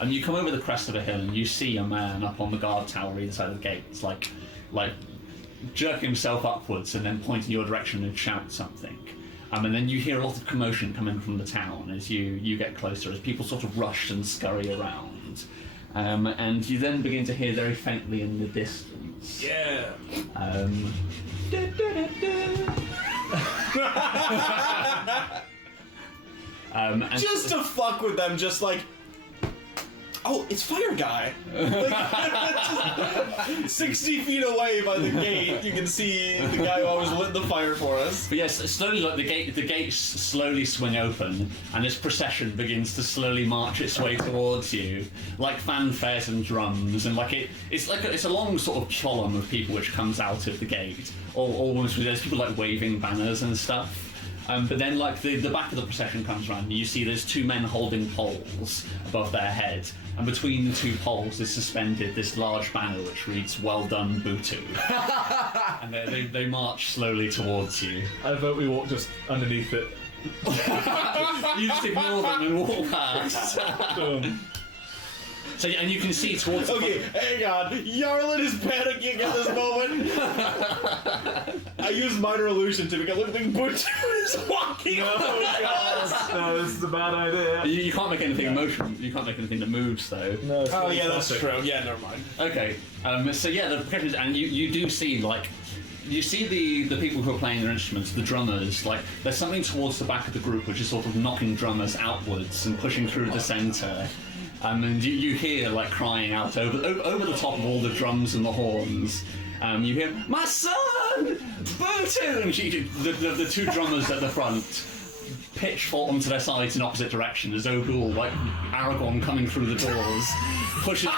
And you come over the crest of a hill and you see a man up on the guard tower either side of the gate. It's like jerking himself upwards and then pointing your direction and shout something. And then you hear a lot of commotion coming from the town as you get closer, as people sort of rush and scurry around. And you then begin to hear very faintly in the distance. Yeah. Just to fuck with them, just like, oh, it's Fire Guy. Like, 60 feet away by the gate, you can see the guy who always lit the fire for us. But yes, slowly, like the gates slowly swing open, and this procession begins to slowly march its way towards you, like fanfares and drums, and like it's a long sort of column of people which comes out of the gate. Almost there's people like waving banners and stuff. But then, like, the back of the procession comes around, and you see there's two men holding poles above their head, and between the two poles is suspended this large banner which reads, "Well done, Butu." And they march slowly towards you. I vote we walk just underneath it. You just ignore them and walk past. So, and you can see towards... Okay, hang on. Yarlin is panicking at this moment. I use minor illusion to make it look like Butu is walking. Oh god. No, this is a bad idea. You can't make anything emotion. You can't make anything that moves, though. No, oh, yeah, that's true. Yeah, never mind. Okay. So, yeah, the percussion... And you do see, like... You see the people who are playing their instruments, the drummers, like, there's something towards the back of the group which is sort of knocking drummers outwards and pushing through the centre. And you hear, like, crying out over the top of all the drums and the horns. You hear, "My son! Butu!" And the two drummers at the front pitchfork onto their sides in opposite direction as Ogul, like Aragorn coming through the doors, pushes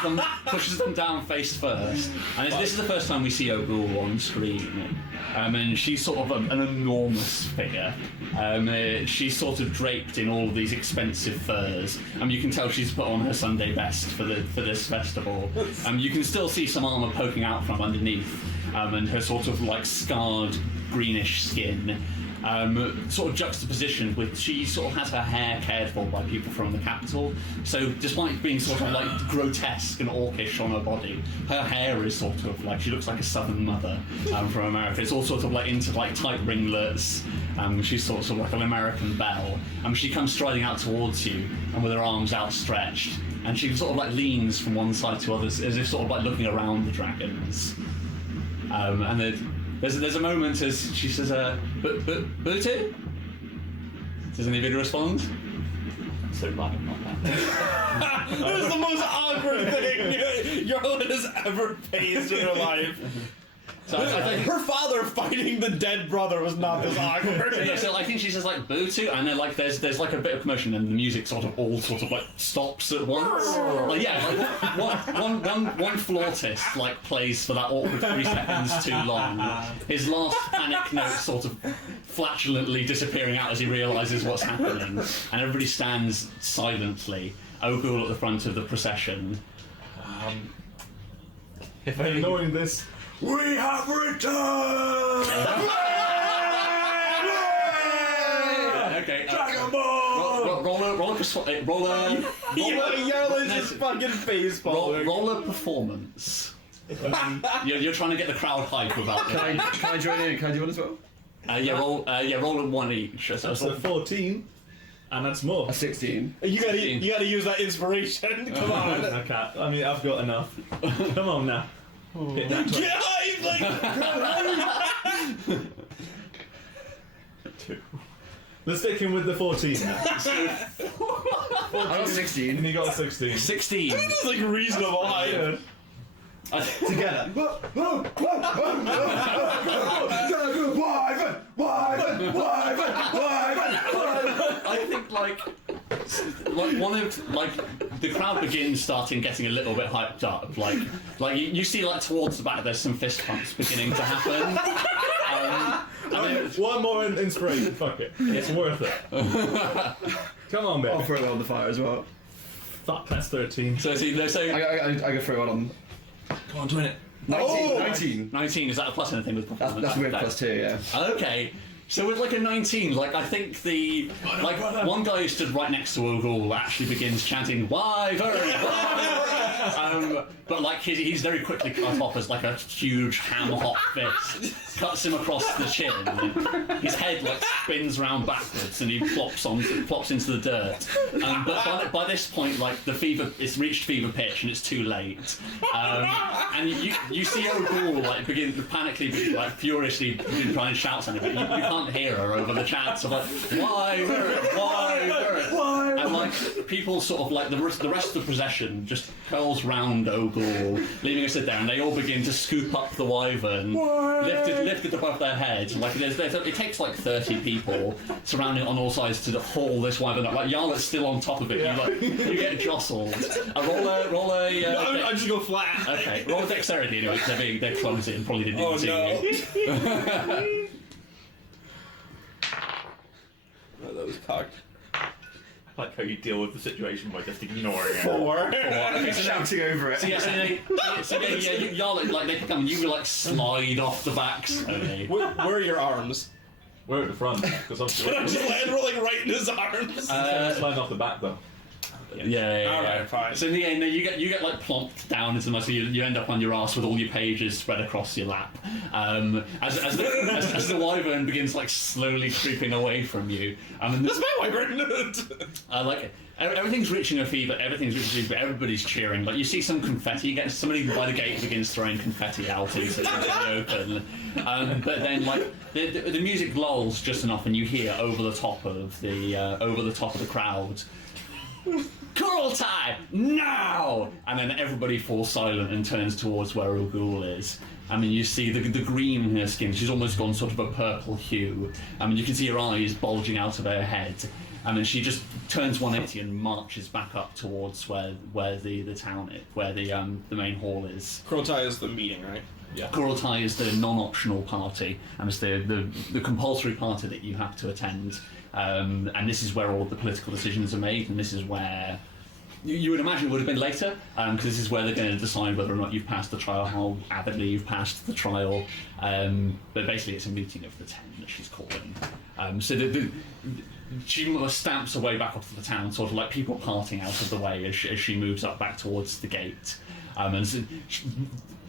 them down face first. And this is the first time we see Ogul on screen. And she's sort of an enormous figure. She's sort of draped in all of these expensive furs. You can tell she's put on her Sunday best for this festival. You can still see some armour poking out from underneath, and her sort of like scarred greenish skin. Sort of juxtapositioned with, she sort of has her hair cared for by people from the capital. So despite being sort of like grotesque and orcish on her body, her hair is sort of like, she looks like a southern mother from America. It's all sort of like into like tight ringlets. She's sort of like an American belle. She comes striding out towards you and with her arms outstretched. And she sort of like leans from one side to others as if sort of like looking around the dragons. And there's a moment as she says, "Butu?" Does anybody respond? So bad, not that. That was the most awkward thing Yarlin has ever faced in her life. So I think her father fighting the dead brother was not this awkward. So I think she says like Butu, and then like there's like a bit of commotion, and the music sort of like stops at once. Like yeah, like one flautist like plays for that awkward 3 seconds too long. His last panic note sort of flatulently disappearing out as he realises what's happening, and everybody stands silently. Ogul at the front of the procession. If I'm knowing this. We have returned! Okay. Dragon Ball! Roll a Yarlin's fucking face following. Roll a performance. You're trying to get the crowd hype about it. Can I join in? Can I do one as well? Roll a 1 each. That's a 14. And that's more. A 16. You gotta use that inspiration. Come on. I can't. I mean, I've got enough. Come on now. Hit that 20. Get hype! 2. Let's stick him with the 14 now. I got 16. And he got a 16. 16. It's like reasonable height. Together. I think like one of like the crowd begins getting a little bit hyped up. Like you see like towards the back there's some fist pumps beginning to happen. One more inspiration. Fuck it. It's worth it. Come on, baby. I'll throw that on the fire as well. Fuck, that's 13. So I can throw one on. Come on, twin it. 19. 19, is that a plus anything with performance? That's weird plus 2, yeah. Okay. So with like a 19, like I think the one guy who stood right next to Ogul actually begins chanting "Wyvern, Wyvern!" But like he's very quickly cut off as like a huge ham-hock fist cuts him across the chin. And his head like spins round backwards, and he plops into the dirt. But by this point, like it's reached fever pitch, and it's too late. And you see O'Ghoul like begin to panically, like furiously begin trying to shout something, but you can't hear her over the chants of like why, and like people sort of like the rest of the procession just curls round O'Ghoul, leaving us sit there, and they all begin to scoop up the wyvern, lifted above their heads. Like it takes like 30 people surrounding it on all sides to haul this wyvern up. Like Yarlet's still on top of it. Yeah. You get jostled. Roll a. No, I just go flat. Okay, roll dexterity anyway, because they're clumsy and probably didn't see you. Oh, that was cocked. I like how you deal with the situation by just ignoring it. 4. Okay, Shouting over it. So Yarlet, like they come, you like slide off the backs. Okay. Where are your arms? We're at the front, because obviously I just land like right in his arms. sliding off the back though. Yeah. Alright, fine. So in the end, you get like plonked down into the mud, so you end up on your ass with all your pages spread across your lap. As the wyvern begins like slowly creeping away from you. That's my wyvern. Like everything's reaching a fever. Everybody's cheering. Like you see some confetti. Somebody by the gate begins throwing confetti out into the open. But then like the music lulls just enough, and you hear over the top of the crowd, Kurultai, now! And then everybody falls silent and turns towards where O'Ghoul is. I mean, you see the green in her skin. She's almost gone sort of a purple hue. I mean, you can see her eyes bulging out of her head. I mean, she just turns 180 and marches back up towards where the town is, where the main hall is. Kurultai is the meeting, right? Yeah. Kurultai is the non-optional party, and it's the compulsory party that you have to attend. And this is where all the political decisions are made, and this is where you would imagine it would have been later, because this is where they're going to decide whether or not you've passed the trial, how avidly you've passed the trial. But basically, it's a meeting of the 10 that she's calling. So she stamps her way back up to the town, sort of like people parting out of the way as she moves up back towards the gate. And so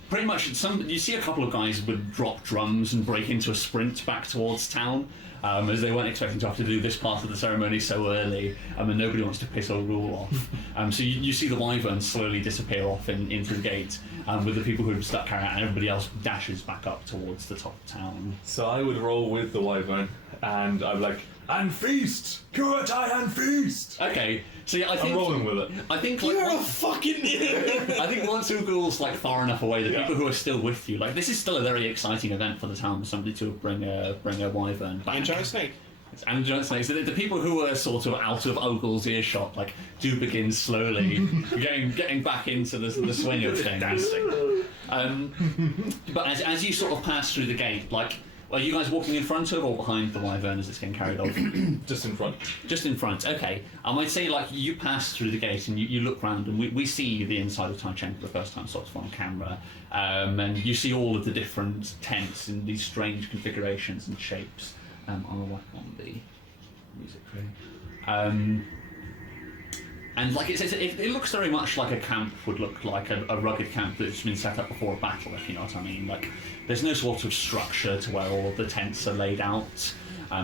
pretty much, you see a couple of guys would drop drums and break into a sprint back towards town, as they weren't expecting to have to do this part of the ceremony so early, and nobody wants to piss O'Ghoul off. So you see the wyvern slowly disappear off into the gate, with the people who have stuck her out, and everybody else dashes back up towards the top of town. So I would roll with the wyvern, and I'm like, and feast! Kurultai and feast! Okay, so yeah, I think I'm rolling with it. I think like, You're a fucking idiot. I think once O'Ghoul's like far enough away, the Yeah. people who are still with you, like this is still a very exciting event for the town for somebody to bring a wyvern back. And giant snake. And giant snakes. So the people who are sort of out of O'Ghoul's earshot, like, do begin slowly getting back into the swing of things. But as you sort of pass through the gate, like, are you guys walking in front of or behind the wyvern as it's getting carried off? Just in front. Just in front, okay. I might say, like, you pass through the gate and you look round, and we see the inside of Tai Cheng for the first time, sort of on camera. And you see all of the different tents in these strange configurations and shapes on the music tree. And like it looks very much like a camp would look like, a rugged camp that's been set up before a battle, if you know what I mean. Like, there's no sort of structure to where all of the tents are laid out.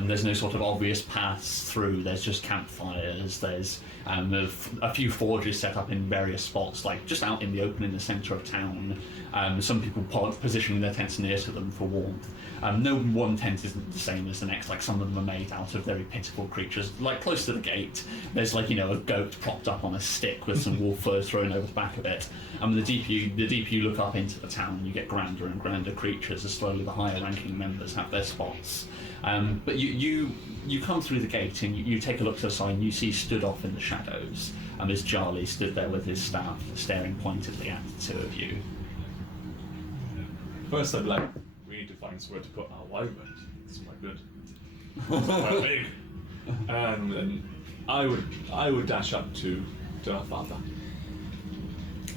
There's no sort of obvious paths through. There's just campfires. There's a few forges set up in various spots, like just out in the open in the centre of town. Some people positioning their tents near to them for warmth. No one tent isn't the same as the next. Like, some of them are made out of very pitiful creatures. Like, close to the gate, there's like, a goat propped up on a stick with some wolf fur thrown over the back of it. The deeper you look up into the town, you get grander and grander creatures as slowly the higher ranking members have their spots. But you come through the gate and you take a look to the side and you see stood off in the shadows, as Charlie stood there with his staff, staring pointedly at the two of you. First I'd be like, we need to find somewhere to put our wyvern. It's quite good. It's quite big. And then I would dash up to our father.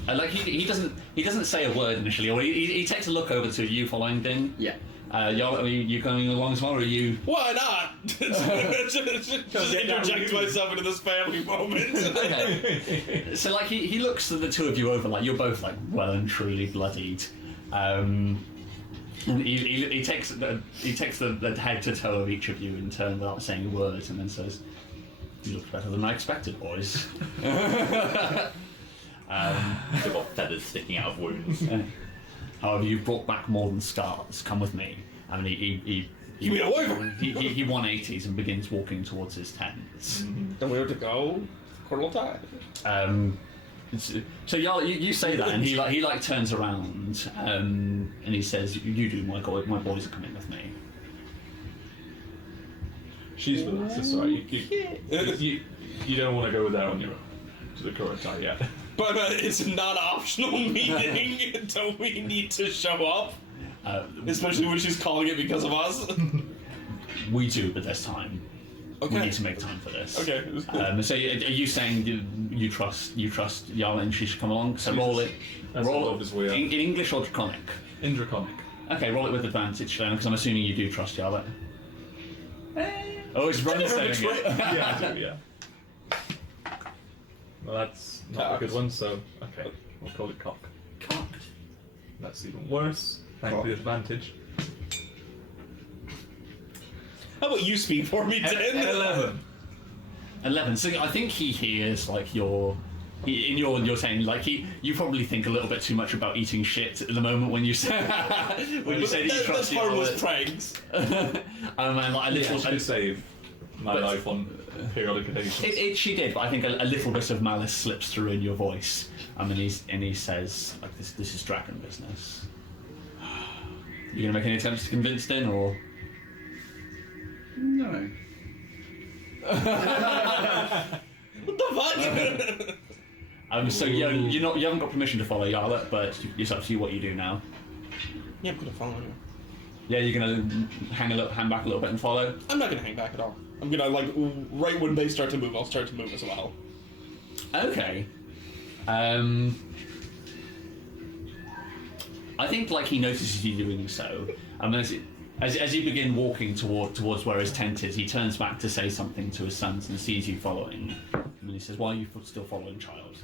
Like he doesn't say a word initially, or he takes a look over to you following Din. Yeah. Y'all, are you going along as well, or are you? Why not? Just interject myself into this family moment. Okay. So like he looks the two of you over, like you're both like well and truly bloodied. And he takes the head to toe of each of you in turn without saying a word, and then says, "You look better than I expected, boys." They've got feathers sticking out of wounds. However, you've brought back more than scars. Come with me. I mean, You mean a wyvern? he 180s and begins walking towards his tents. Then we have to go. Cordial tie. So you say that, and he turns around and he says, "You do, my boys are coming with me." She's with us, so you don't want to go there on your own to the Kurotai yet. But it's not an optional meeting. Don't we need to show up? Especially when she's calling it because of us. We do, but there's time. Okay. We need to make time for this. Okay. So are you saying you trust Yarla and she should come along? So roll it. As obviously, In English or Draconic? in Draconic. Okay, roll it with advantage then, because I'm assuming you do trust Yarla. Oh, it's Ron saying it. Yeah, I do, yeah. Well, that's not a good one, so okay, we'll call it cock. Cocked. That's even worse. Thank Cock. the advantage. How about you speak for me, Tim? 11. So I think he hears like you're saying like you probably think a little bit too much about eating shit at the moment when you say that you trust That's harmless Yarla. pranks. And like a little. I should save my life on periodic occasions. She did, but I think a little bit of malice slips through in your voice. And he says, like, this is dragon business. You gonna make any attempts to convince Den, or? No. What the fuck? So you haven't got permission to follow Yarla, but it's up to you what you do now. Yeah, I'm gonna follow you. Yeah, you're gonna hang back a little bit and follow. I'm not gonna hang back at all. I'm gonna right when they start to move, I'll start to move as well. Okay. I think like he notices you doing so, and as you begin walking towards where his tent is, he turns back to say something to his sons and sees you following, and he says, "Why are you still following, child?"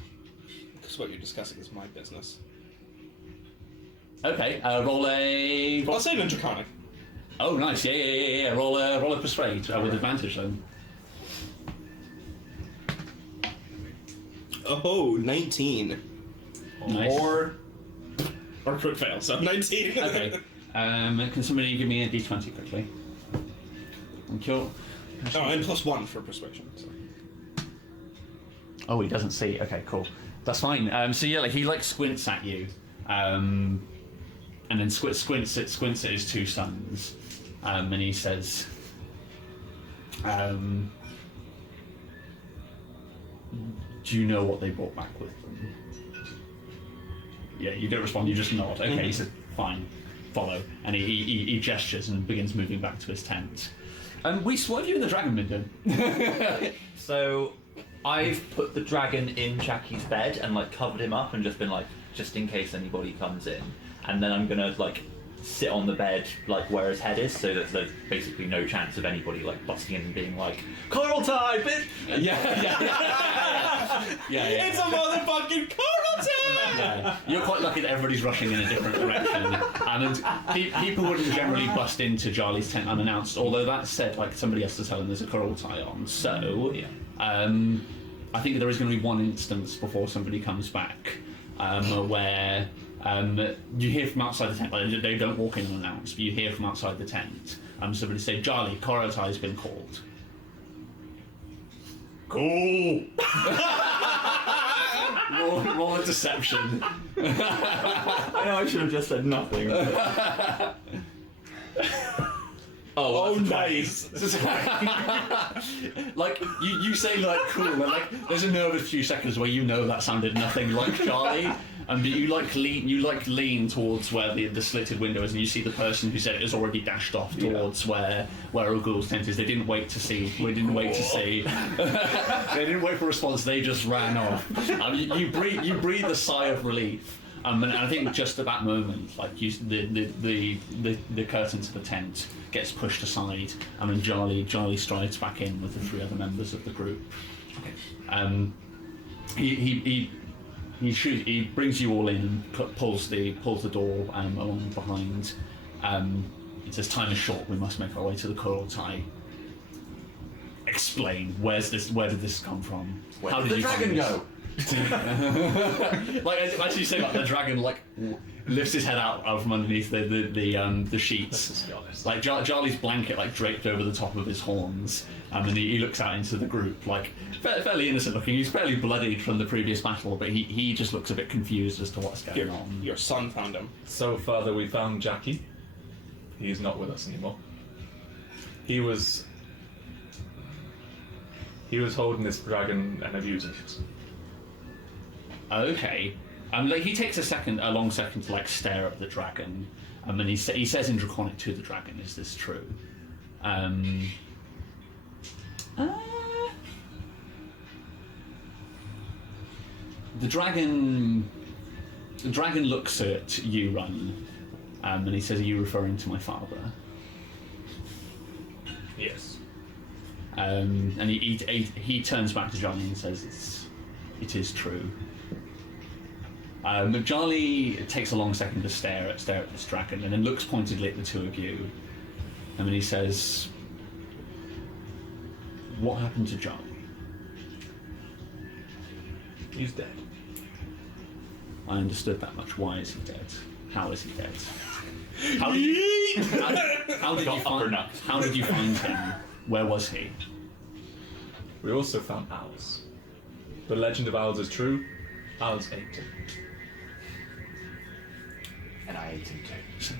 Because what you're discussing is my business. Okay, roll a. I'll say it in Draconic. Oh, nice. Yeah. Roll a persuade with advantage then. Oh, 19. Nice. Or crit fail, so 19. Okay. Can somebody give me a d20 quickly? Thank you. Oh, and +1 for persuasion. So. Oh, he doesn't see. Okay, cool. That's fine. So yeah, like he squints at you, and then squints at his two sons, and he says, "Do you know what they brought back with them?" Yeah, you don't respond. You just nod. Okay, he said, "Fine, follow," and he gestures and begins moving back to his tent. What have you and the dragon been doing? So I've put the dragon in Jackie's bed and like covered him up and just been like, just in case anybody comes in. And then I'm gonna like sit on the bed like where his head is, so that there's basically no chance of anybody like busting in and being like, "Coral tie, bitch!" Yeah. It's a motherfucking Carlton! Yeah. You're quite lucky that everybody's rushing in a different direction, and people wouldn't generally bust into Charlie's tent unannounced. Although that said, like somebody has to tell him there's a coral tie on. So, I think there is going to be one instance before somebody comes back where you hear from outside the tent. Like, they don't walk in unannounced, but you hear from outside the tent. Somebody say, "Charlie, coral tie has been called." Cool. roll a deception. I know I should have just said nothing. Oh, nice. Like you say like cool, and like there's a nervous few seconds where you know that sounded nothing like Charlie, and you lean towards where the slitted window is, and you see the person who said it has already dashed off towards where Ogul's tent is. They didn't wait to see. They didn't wait for a response. They just ran off. You breathe a sigh of relief. And I think just at that moment, like the curtain to the tent gets pushed aside, and then Charlie strides back in with the three other members of the group. He brings you all in and pulls the door along behind. He says, "Time is short. We must make our way to the Coral Tai." Explain. Where did this come from? How did the you dragon find go? Like as you say, like the dragon like lifts his head out from underneath the sheets. Let's be honest. Like Charlie's blanket like draped over the top of his horns, and he looks out into the group like fairly innocent looking. He's fairly bloodied from the previous battle, but he just looks a bit confused as to what's going on. Your son found him. So further, we found Jackie. He's not with us anymore. He was holding this dragon and abusing it. Okay. Like he takes a long second to like stare at the dragon, and then he says in Draconic to the dragon, "Is this true?" The dragon looks at you, Run, and he says, "Are you referring to my father?" Yes. And he turns back to Johnny and says, "It is true." Charlie takes a long second to stare at this dragon, and then looks pointedly at the two of you, and then he says, "What happened to Charlie?" He's dead. I understood that much. Why is he dead? How is he dead? How did you find him? Where was he? We also found Owls. The legend of Owls is true. Owls ate him. And I ate him too.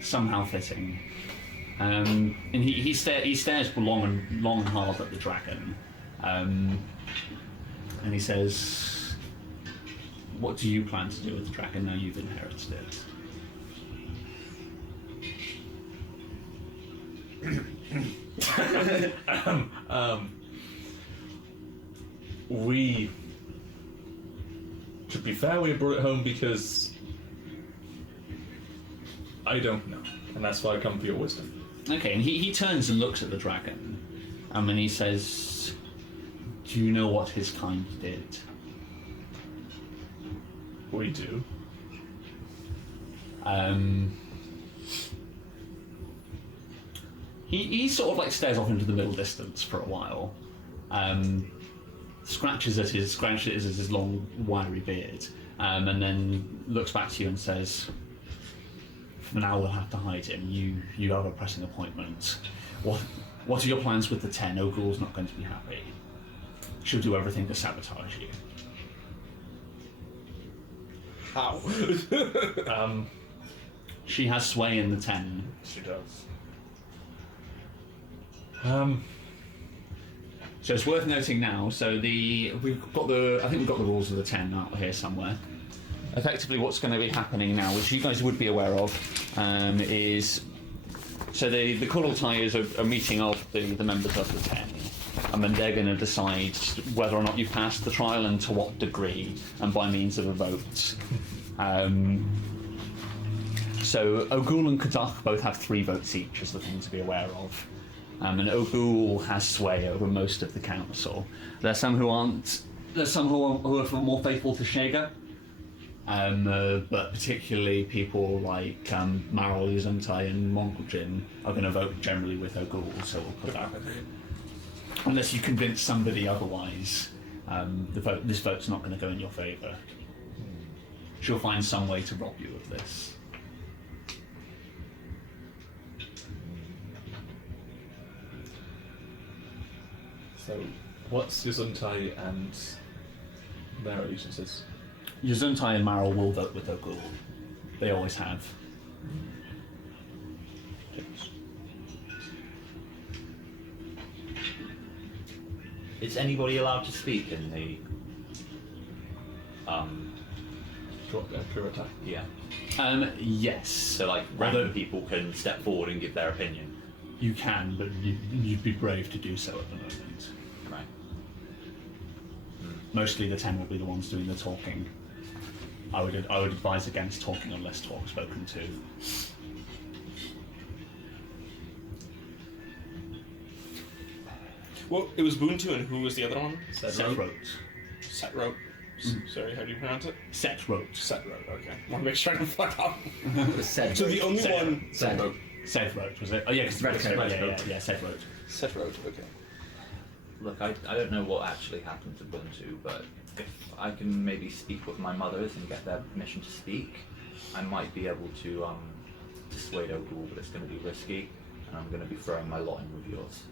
Somehow fitting. And he stares long and hard at the dragon, and he says, "What do you plan to do with the dragon now you've inherited it?" We, to be fair, we brought it home because I don't know, and that's why I come for your wisdom. Okay, and he turns and looks at the dragon, and then he says, "Do you know what his kind did?" We do. He sort of like stares off into the middle distance for a while, scratches at his long wiry beard, and then looks back to you and says, "For now we'll have to hide him. You have a pressing appointment. What are your plans with the 10? Ogul's not going to be happy. She'll do everything to sabotage you." How? She has sway in the 10. She does. So it's worth noting now. So I think we've got the rules of the 10 out here somewhere. Effectively, what's going to be happening now, which you guys would be aware of, is so the Coral Tai is a meeting of the members of the 10, and then they're going to decide whether or not you've passed the trial and to what degree, and by means of a vote. So Ogul and Kadach both have 3 votes each, is the thing to be aware of. And Ogul has sway over most of the council. There's some who aren't. There's some who are more faithful to Shega, but particularly people like Marol, Yuzuntai, and Mongoljin are going to vote generally with Ogul. So we'll put that. Unless you convince somebody otherwise, this vote's not going to go in your favour. She'll find some way to rob you of this. So, what's Yuzuntai and their allegiances? Yuzuntai and Marol will vote with Ogul. They always have. Is anybody allowed to speak in the Kurata? yeah? Yes. So like random people can step forward and give their opinion. You can, but you'd be brave to do so at the moment. Right. Mostly the 10 will be the ones doing the talking. I would advise against talking unless spoken to. Well, it was Boontu, and who was the other one? Setrote. Setrote. Sorry, how do you pronounce it? Setrote. Setrote, okay. I want to make sure I don't fuck up. Said So the only one... Said. Setrote, was it? Oh yeah, because yeah, Setrote. Setrote, okay. Look, I don't know what actually happened to Buntu, but if I can maybe speak with my mothers and get their permission to speak, I might be able to dissuade Ogul, but it's going to be risky, and I'm going to be throwing my lot in with yours.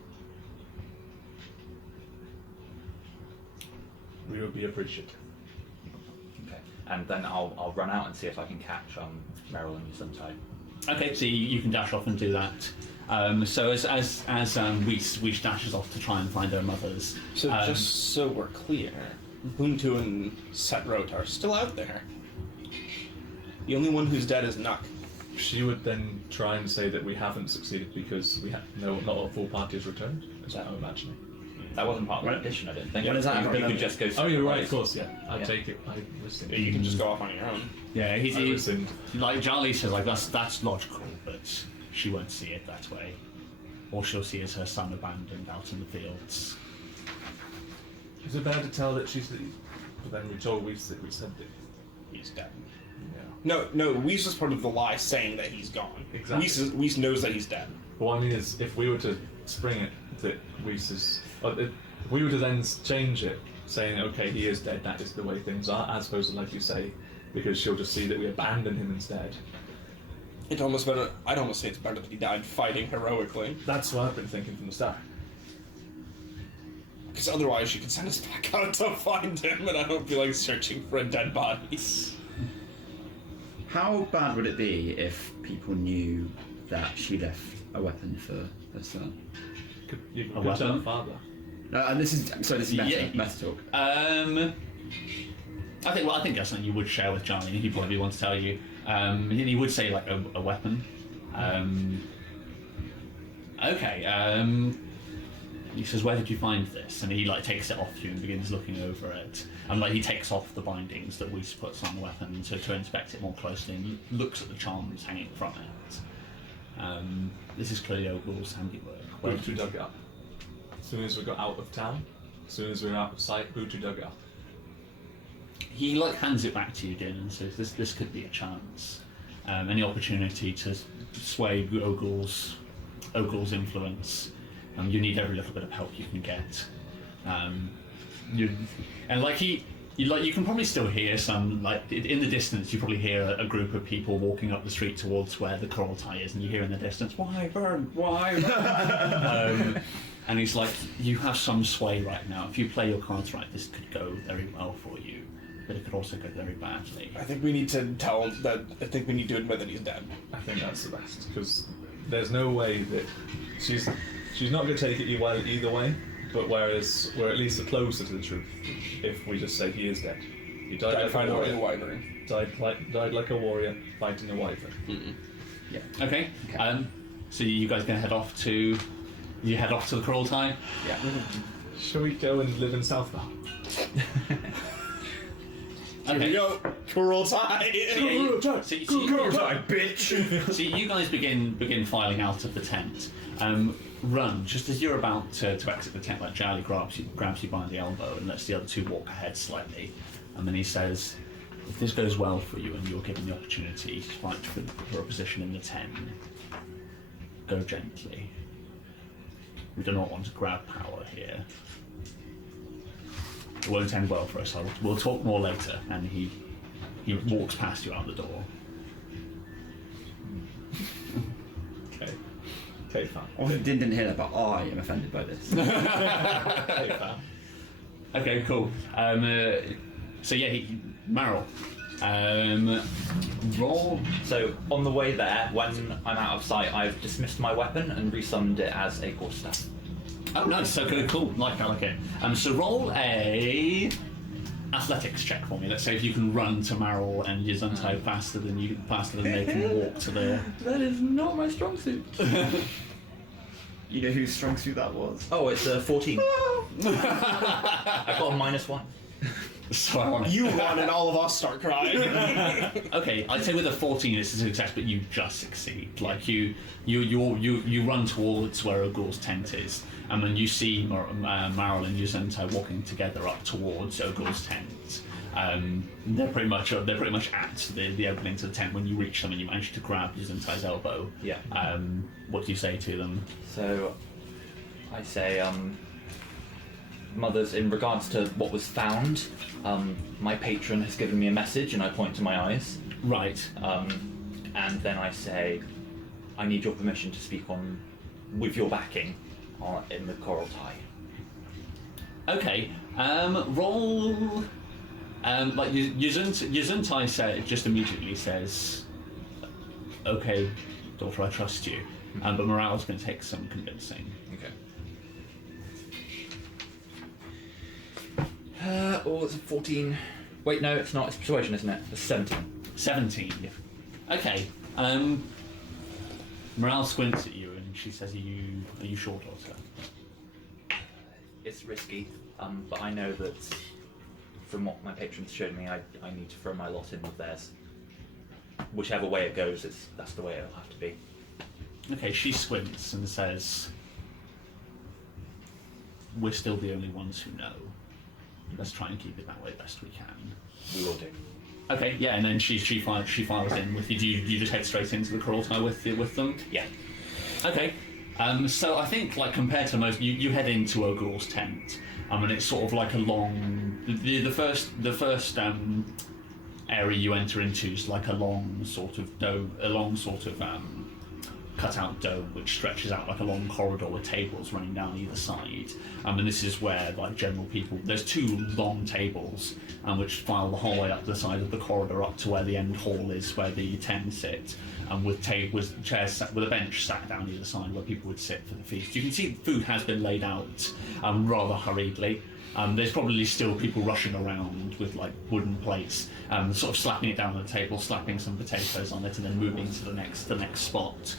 We would be appreciative. Okay. And then I'll run out and see if I can catch Meryl and Yuzuntai. Okay, so you can dash off and do that. So as Weiss dashes off to try and find her mothers. So just so we're clear, Boontu and Setrote are still out there. The only one who's dead is Nuck. She would then try and say that we haven't succeeded because not a full party has returned. That's what I'm imagining. That wasn't part of the edition, I didn't think. When is that? You could just go. Oh, you're right. Of surprise. course, yeah. I take it. I was thinking. You can just go off on your own. Yeah, I he's listened. like Charlie says, like that's logical, but she won't see it that way. All she'll see is her son abandoned out in the fields. Is it better to tell that she's? But then we told Weiss that we said that He's dead. Yeah. No, Weiss was part of the lie saying that he's gone. Exactly. Weiss knows that he's dead. But what I mean is, if we were to spring it that Weiss is, if we were to then change it, saying okay, he is dead. That is the way things are, as opposed to like you say, because she'll just see that we abandoned him instead. It's almost better. I'd almost say it's better that he died fighting heroically. That's what I've been thinking from the start. Because otherwise, she could send us back out to find him, and I don't feel like searching for a dead body. How bad would it be if people knew that she left a weapon for her son? You A could tell weapon? the father. No, and this is meta, Yeah. meta talk. I think that's something you would share with Charlie. He'd probably want to tell you. He would say like a weapon. Okay. He says, "Where did you find this?" And he like takes it off you and begins looking over it. And like he takes off the bindings that Weiss puts on the weapon to inspect it more closely and looks at the charms hanging from it. This is clearly Ogul's handiwork. Bootu dug it up. As soon as we got out of town, as soon as we were out of sight, Bootu dug it up. He like hands it back to you, Din, and says, "This could be a chance. Any opportunity to sway Ogul's influence. You need every little bit of help you can get." You can probably still hear some, like in the distance. You probably hear a group of people walking up the street towards where the Koraltai is, and you hear in the distance, "Wyvern, Wyvern." And he's like, "You have some sway right now. If you play your cards right, this could go very well for you, but it could also go very badly." I think we need to tell him that. I think we need to admit that he's dead. I think that's the best, because there's no way that she's not going to take it well either way. But whereas we're at least closer to the truth if we just say he is dead. He died like a fighting warrior. the wyvern. Died like a warrior fighting a wyvern. Yeah. Okay. So you guys gonna head off to the Koraltai? Yeah. Shall we go and live in Southbar? Here we go. Koraltai. bitch. So you guys begin filing out of the tent. Run just as you're about to exit the tent. Like Charlie grabs you by the elbow and lets the other two walk ahead slightly, and then he says, "If this goes well for you and you're given the opportunity to fight for a position in the 10, go gently. We do not want to grab power here. It won't end well for us. We'll talk more later." And he walks past you out the door. Okay, fine. Obviously, Din didn't hear that, but I am offended by this. Okay, fine. Okay, cool. So yeah, Meryl. Roll. So on the way there, when I'm out of sight, I've dismissed my weapon and resummoned it as a quarterstaff. Oh, nice. Okay, cool. I like it. So roll a athletics check for me. Let's say if you can run to Meryl and Yuzuntai faster than they can walk to the. That is not my strong suit. You know whose strong suit that was? Oh, it's 14. I got a -1. So ironic. You run and all of us start crying. Okay, I'd say with a 14 it's a success, but you just succeed. Like you run towards where Ogul's tent is, and then you see Maril and Yuzento walking together up towards Ogul's tent. They're pretty much at the opening to the tent when you reach them, and you manage to grab Yuzento's elbow. Yeah. What do you say to them? So, I say, Mothers, in regards to what was found, my patron has given me a message, and I point to my eyes. Right. And then I say, I need your permission to speak with your backing in the Coral Tie. Okay. Roll. Like Yuzuntai just immediately says, "Okay, daughter, I trust you." But Morale's going to take some convincing. Okay. It's a 14. Wait, no, it's not. It's persuasion, isn't it? It's 17. 17. Okay. Morale squints at you and she says, "Are you sure, daughter?" It's risky, but I know that from what my patrons showed me, I need to throw my lot in with theirs. Whichever way it goes, that's the way it'll have to be. Okay, she squints and says, "We're still the only ones who know. Let's try and keep it that way best we can." We will do. Okay, yeah, and then she files in with you. Do you just head straight into the Coral Tie with them? Yeah. Okay. So I think, like, compared to most, you head into Ogul's tent. And it's sort of like a long. The first area you enter into is like a long sort of dome, cut-out dome which stretches out like a long corridor with tables running down either side. And this is where, like, general people. There's two long tables, which file the whole way up the side of the corridor up to where the end hall is, where the ten sit, and with chairs with a bench sat down either side where people would sit for the feast. You can see food has been laid out rather hurriedly. There's probably still people rushing around with like wooden plates, sort of slapping it down on the table, slapping some potatoes on it, and then moving to the next spot.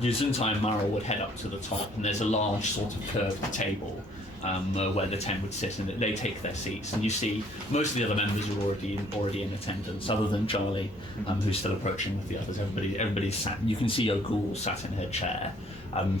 Yuzuntai and Maril would head up to the top, and there's a large sort of curved table where the 10 would sit, and they take their seats. And you see most of the other members are already in attendance, other than Charlie, who's still approaching with the others. Everybody's sat. You can see Ogul sat in her chair,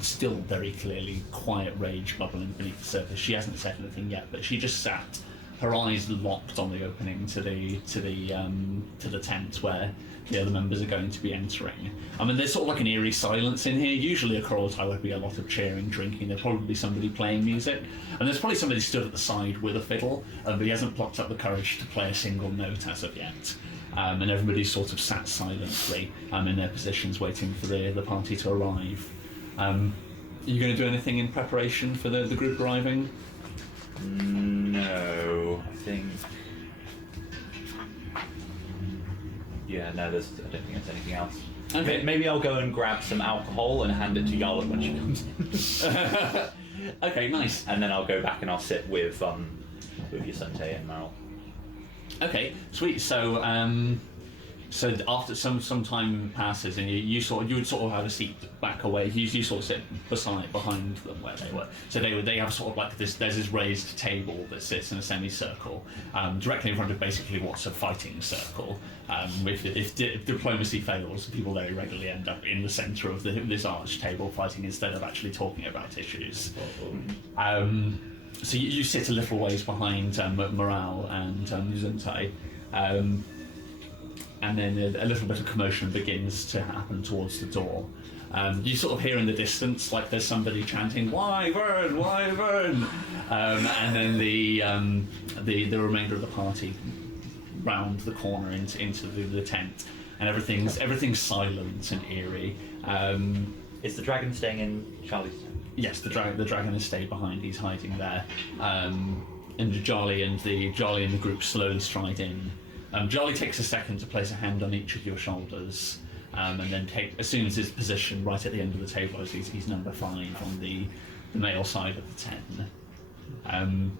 still very clearly quiet rage bubbling beneath the surface. She hasn't said anything yet, but she just sat, her eyes locked on the opening to the tent where the other members are going to be entering. There's sort of like an eerie silence in here. Usually a Coral Tie would be a lot of cheering, drinking. There'd probably be somebody playing music, and there's probably somebody stood at the side with a fiddle, but he hasn't plucked up the courage to play a single note as of yet. And everybody's sort of sat silently in their positions, waiting for the party to arrive. Are you going to do anything in preparation for the group arriving? No, I think. Yeah, no, I don't think there's anything else. Okay. Maybe I'll go and grab some alcohol and hand it to Yarlet when she comes in. Okay, nice. And then I'll go back and I'll sit with Yusente and Maril. Okay, sweet. So after some time passes, and you would sort of have a seat back away. You sort of sit behind them where they were. So they have sort of like this. There's this raised table that sits in a semicircle, directly in front of basically what's a fighting circle. If diplomacy fails, people very regularly end up in the centre of this arched table fighting instead of actually talking about issues. So you sit a little ways behind Morale and Yuzuntai. And then a little bit of commotion begins to happen towards the door. You sort of hear in the distance, like there's somebody chanting, "Wyvern, Wyvern!" And then the remainder of the party round the corner into the tent, and everything's silent and eerie. Is the dragon staying in Charlie's tent? Yes, the dragon has stayed behind. He's hiding there. And Charlie and the group slowly stride in. Charlie takes a second to place a hand on each of your shoulders, and then assumes his position right at the end of the table as he's number 5 on the male side of the 10.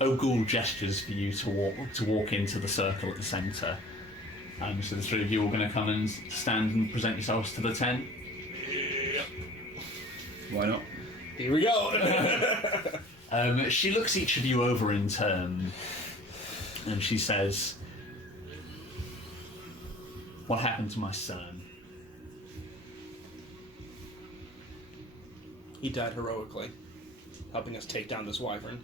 Ogul gestures for you to walk into the circle at the centre. So the 3 of you are going to come and stand and present yourselves to the 10. Why not? Here we go. She looks each of you over in turn, and she says, "What happened to my son?" He died heroically, helping us take down this wyvern.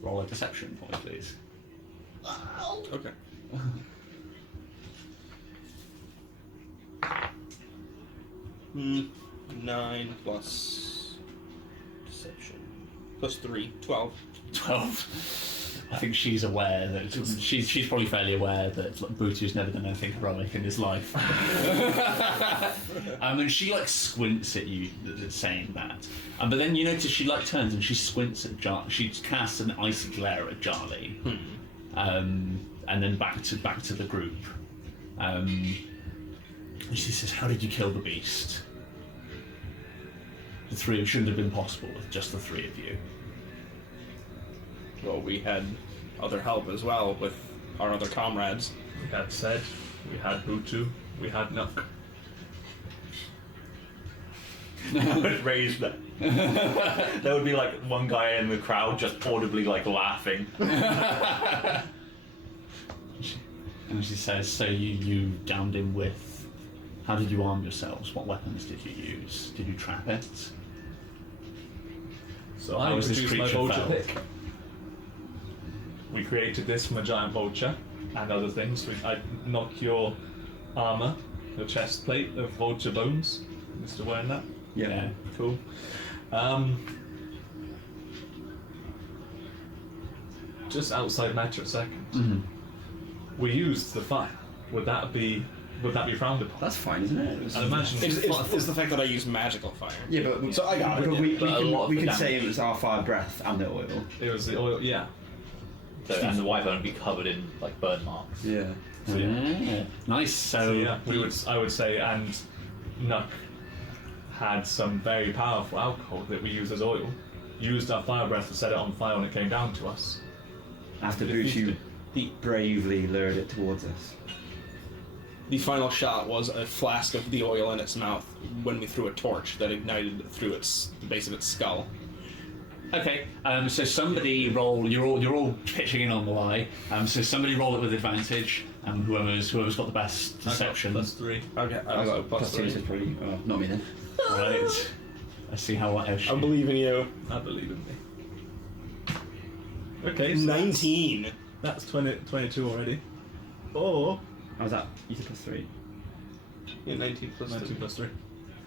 Roll a deception point, please. Okay. 9 plus deception plus 3, 12. 12. I think she's aware that she's probably fairly aware that Butu's never done anything heroic in his life. And she like squints at you, saying that. But then you notice she like turns and she squints at she casts an icy glare at Charlie, and then back to the group. And she says, "How did you kill the beast? The three of shouldn't have been possible with just the three of you." Well, we had other help as well with our other comrades. We had Said, we had Butu, we had Nook. I would raise that. There would be like one guy in the crowd just audibly like laughing. And she says, "So you downed him with... How did you arm yourselves? What weapons did you use? Did you trap it?" So How I was this produced my creature vulture felled? pick. We created this from a giant vulture and other things. I knock your armor, your chest plate of vulture bones. Mr. wearing that? Yeah. Cool. Just outside Metro Second. Mm-hmm. We used the fire. Would that be frowned upon? That's fine, isn't it? It was- I'd imagine It's the fact that I use magical fire. Yeah, but So I got it, but yeah. But a lot of we the can say damage- it was our fire breath and the oil. it was the oil. Yeah. So, and the wyvern would be covered in like burn marks. Yeah. So, yeah. Nice. So yeah, I would say, and Nuck had some very powerful alcohol that we used as oil. Used our fire breath to set it on fire when it came down to us. After Defeated Butu bravely lured it towards us. The final shot was a flask of the oil in its mouth when we threw a torch that ignited through the base of its skull. Okay, so somebody roll. You're all pitching in on the lie. So somebody roll it with advantage. Whoever's got the best deception. +3. Okay, I got plus 2, so it's probably not me then. Right. I see how what else. I believe in you. I believe in me. Okay, so 19. That's 22 already. Or How was that? You said plus 3. Yeah, 19 plus 22 2. plus 3.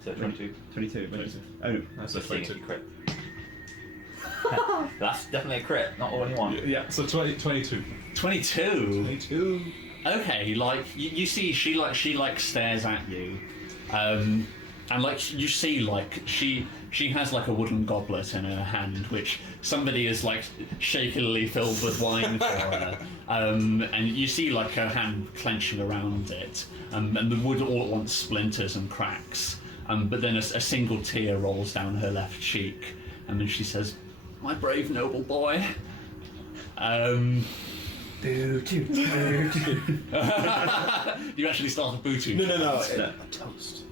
So 22. 22. 22. Oh no. That's Let's a see if 22. you crit. That's definitely a crit, not all you want. Yeah, so 22. 22. 22. Okay, like you see, she stares at you, and like you see, like she has like a wooden goblet in her hand, which somebody has like shakily filled with wine for her, and you see like her hand clenching around it, and the wood all at once splinters and cracks, but then a single tear rolls down her left cheek, and then she says, "My brave noble boy." Butu. You actually start a Butu. No. Yeah. A toast.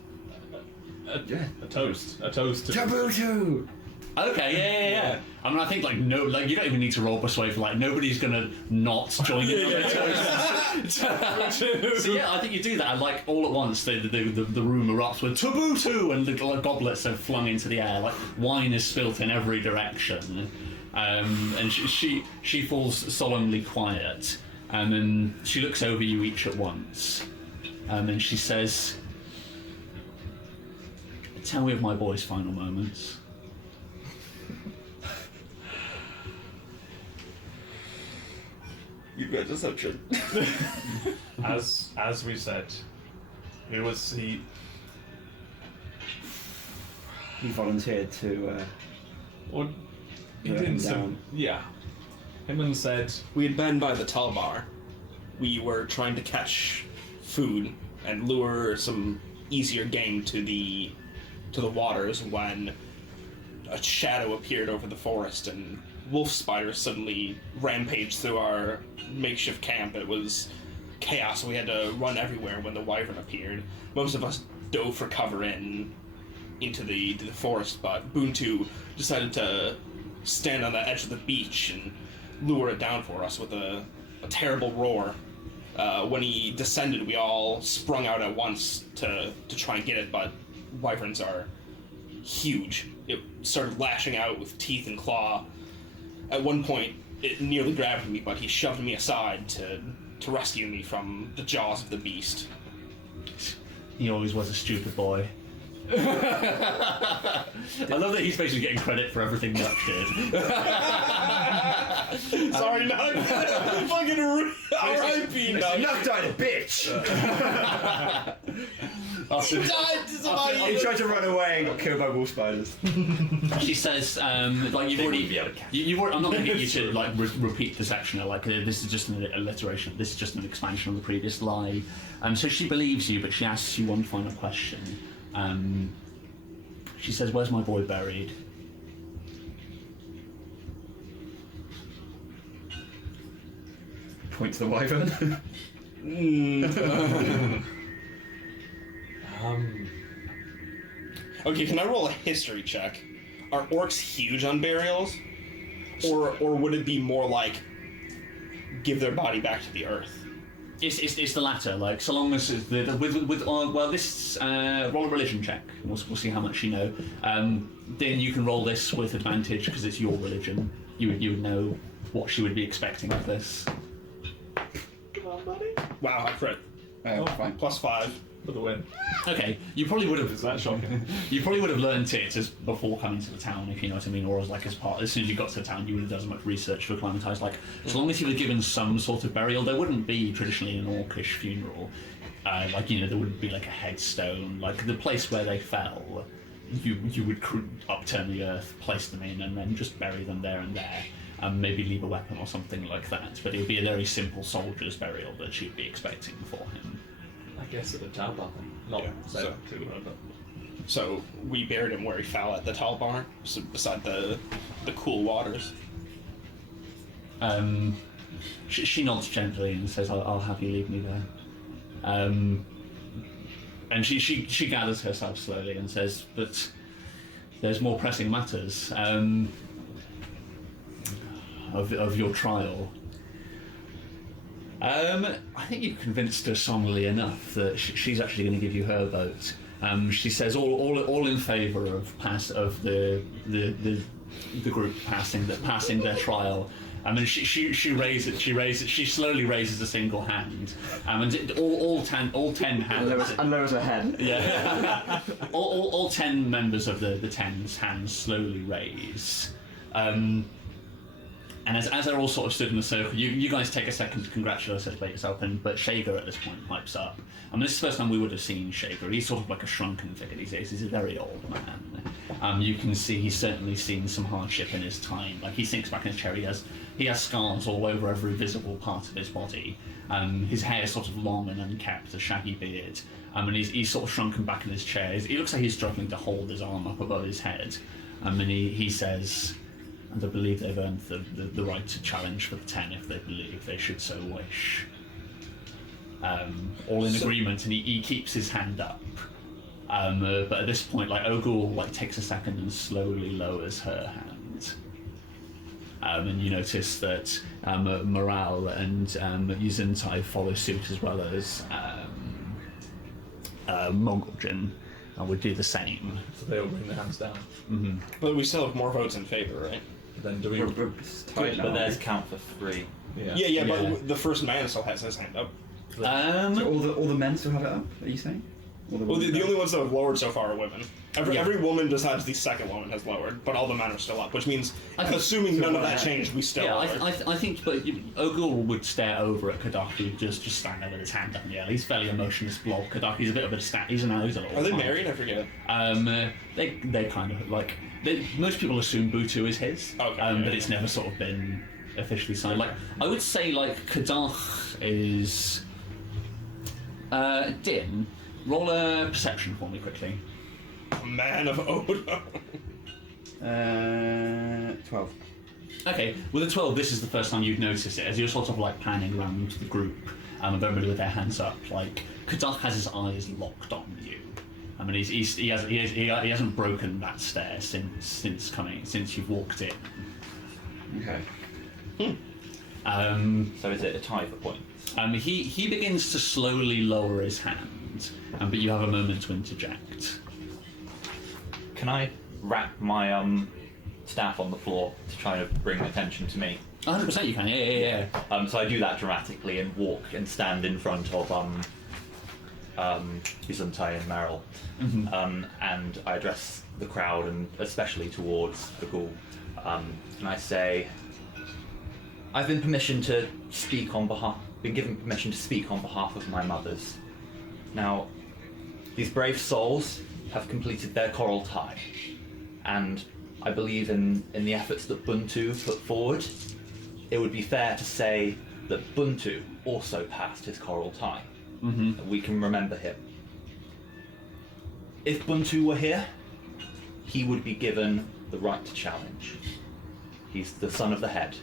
Yeah. A toast. A toast to Butu. Okay, yeah. I mean, I think like no, like you don't even need to roll persuade for like nobody's gonna not join in on the toast. So yeah, I think you do that. And like all at once, the room erupts with Tabutu, and the goblets are flung into the air. Like wine is spilt in every direction, and she falls solemnly quiet, and then she looks over you each at once, and then she says, "Tell me of my boy's final moments." You've got deception. As we said, he He volunteered to. or he Let him didn't. down. Yeah. Him and said, We had been by the Talbar. We were trying to catch food and lure some easier game to the waters when a shadow appeared over the forest and wolf spiders suddenly rampaged through our makeshift camp. It was chaos. We had to run everywhere when the wyvern appeared. Most of us dove for cover into the forest, but Buntu decided to stand on the edge of the beach and lure it down for us with a terrible roar. When he descended, we all sprung out at once to try and get it, but wyverns are huge. It started lashing out with teeth and claw. At one point, it nearly grabbed me, but he shoved me aside to rescue me from the jaws of the beast. He always was a stupid boy. I love that he's basically getting credit for everything Nuck did. Sorry, Nuck. Fucking R.I.P. Nuck. Nuck died a bitch! He died to somebody. He tried to run away and got killed by wolf spiders. She says, like you've already, I'm not going to get you to like repeat the section. Like this is just an alliteration. This is just an expansion of the previous lie. So she believes you, but she asks you one final question. She says, "Where's my boy buried?" Point to the wyvern. Okay, can I roll a history check? Are orcs huge on burials? Or would it be more like give their body back to the earth? It's the latter. Like so long as well, this roll a religion check. We'll see how much you know. Then you can roll this with advantage because it's your religion. You would know what she would be expecting of this. Come on, buddy. Wow, I crit. Fine. +5. For the win. Okay, you probably would have. Is that shocking? You probably would have learned it as before coming to the town, if you know what I mean, or as like as soon as you got to the town, you would have done as much research to acclimatise. Like, as long as you were given some sort of burial, there wouldn't be traditionally an orcish funeral. Like there wouldn't be like a headstone. Like the place where they fell, you would upturn the earth, place them in, and then just bury them there and there. Maybe leave a weapon or something like that. But it would be a very simple soldier's burial that she'd be expecting for him. I guess at the town bar thing. Not Yeah, too low, but So we buried him where he fell at the tall barn, so beside the cool waters. She nods gently and says, "I'll have you leave me there." And she gathers herself slowly and says, "But there's more pressing matters of your trial." I think you've convinced her strongly enough that she's actually going to give you her vote. She says all in favour of the group passing their trial. I mean, she slowly raises a single hand, and all 10 hands. And lowers her head. Yeah. all 10 members of the 10's hands slowly raise. And as they're all sort of stood in a circle, you guys take a second to congratulate yourself, but Shager at this point pipes up. I mean, this is the first time we would have seen Shager. He's sort of like a shrunken figure these days. He's a very old man. You can see he's certainly seen some hardship in his time. Like, he sinks back in his chair. He has scars all over every visible part of his body. His hair is sort of long and unkempt, a shaggy beard. And he's sort of shrunken back in his chair. He looks like he's struggling to hold his arm up above his head. And he says, "And I believe they've earned the right to challenge for the 10 if they believe they should so wish." All in agreement, and he keeps his hand up. But at this point, like, Ogul takes a second and slowly lowers her hand. And you notice that Morale and Yuzentai follow suit, as well as Mogul'jin would do the same. so they all bring their hands down. But we still have more votes in favor, right? Then do we? We're tight now. But there's count for 3. Yeah, Yeah. but the first man still has his hand up. So all the men still have it up, are you saying? All Well, the women? only ones that have lowered so far are women. Yeah. Every woman besides the second woman has lowered, but all the men are still up, which means, I think- assuming none of that changed, we still Yeah, lowered. I think, but Ogul would stare over at Kadaki, just stand there with his hand up in the air. He's fairly emotionless blob. Kadaki's a bit of a stat. He's a little. Are they married? I forget. They kind of like. Most people assume Butu is his, Okay, but it's never sort of been officially signed. Like, I would say, like, Kadach is. Din, roll a perception for me quickly. A man of Odo. 12. Okay, with a 12, this is the first time you've noticed it, as you're sort of like panning around the group, of everybody with their hands up. Like, Kadach has his eyes locked on you. I mean, he hasn't broken that stare since you've walked in. Okay. So is it a tie for points? He begins to slowly lower his hand, but you have a moment to interject. Can I wrap my staff on the floor to try to bring attention to me? 100% you can, yeah. So I do that dramatically and walk and stand in front of Yuzuntai and Meryl, and I address the crowd and especially towards the ghoul, and I say, I've been given permission to speak on behalf of my mothers. Now, these brave souls have completed their coral tie, and I believe in the efforts that Buntu put forward. It would be fair to say that Buntu also passed his coral tie. We can remember him. If Buntu were here, he would be given the right to challenge. He's the son of the head.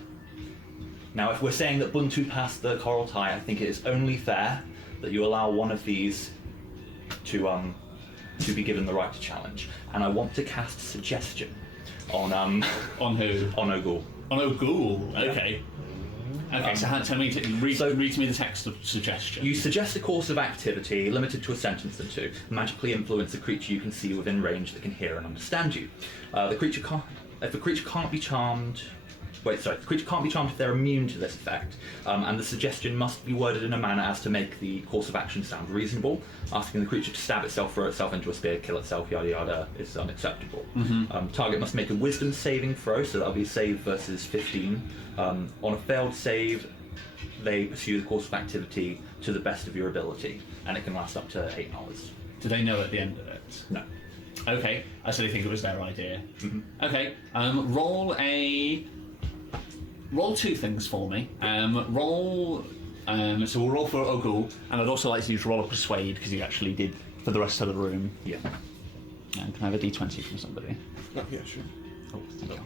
Now, if we're saying that Buntu passed the coral tie, I think it is only fair that you allow one of these to be given the right to challenge. And I want to cast suggestion on On who? on Ogul. On Ogul, okay. Okay, so tell me, read to me the text of suggestion. You suggest a course of activity limited to a sentence or two, magically influence a creature you can see within range that can hear and understand you. If the creature can't be charmed if they're immune to this effect, and the suggestion must be worded in a manner as to make the course of action sound reasonable. Asking the creature to stab itself, throw itself into a spear, kill itself, yada yada, is unacceptable. Target must make a wisdom saving throw, so that'll be save versus 15. On a failed save, they pursue the course of activity to the best of your ability, and it can last up to 8 hours. Do they know at the end of it? No. Okay, so they think it was their idea. Okay, roll two things for me. So we'll roll for Ogul, and I'd also like you to roll a persuade because you actually did for the rest of the room. Yeah. And can I have a d20 from somebody? Oh, yeah, sure. Oh, thank you.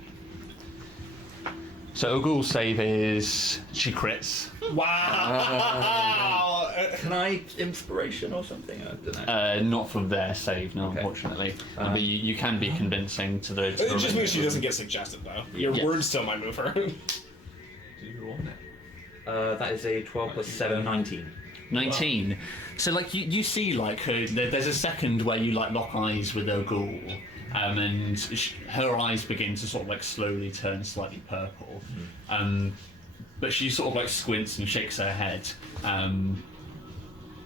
So Ogul's save is she crits. Wow! Can I inspiration or something? I don't know. Not from their save, no, Okay. unfortunately. But you can be convincing to the. It just means she doesn't get suggested, though. Your Yes. words still might move her. Do you want it? That is a 12 plus 7, 19. 19. So like you see like there's a second where you like lock eyes with Ogul, and her eyes begin to sort of like slowly turn slightly purple, but she sort of like squints and shakes her head, and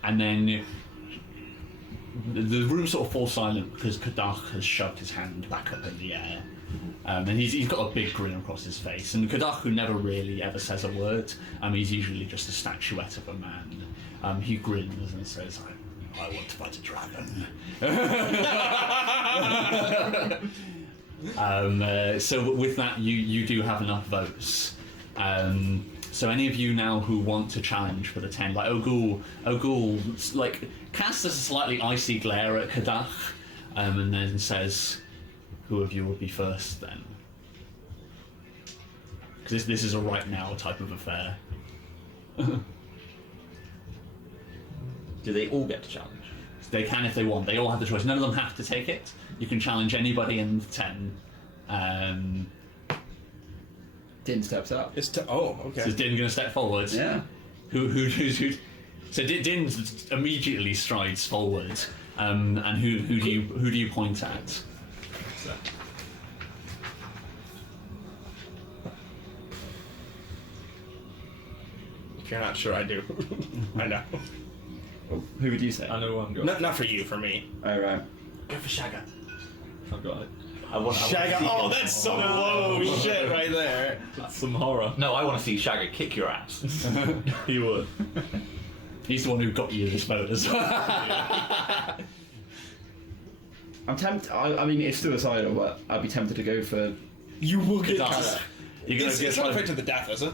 then the room sort of falls silent because Kadach has shoved his hand back up in the air. And he's got a big grin across his face. And Kadach, who never really ever says a word, he's usually just a statuette of a man. He grins and says, I want to fight a dragon. So with that, you do have enough votes. So any of you now who want to challenge for the 10, like Ogul like casts a slightly icy glare at Kadach, and then says, who of you will be first then? Because this is a right now type of affair. Do they all get to challenge? They can if they want. They all have the choice. None of them have to take it. You can challenge anybody in the 10. Din steps up. Okay. So is Din going to step forward? Yeah. Who? So Din immediately strides forward. And who do you point at? So, If you're not sure, I do. I know. Who would you say? I know one guy. Not for you, for me. Oh, right. Go for Shagga. I've got it. I want Shagga. Oh, that's some low shit right there. That's some horror. No, I want to see Shagga kick your ass. He would. He's the one who got you this vote as well. I'm tempted. I mean, it's suicidal, but I'd be tempted to go for. You will get. You're gonna It's get not effect to the death, is it?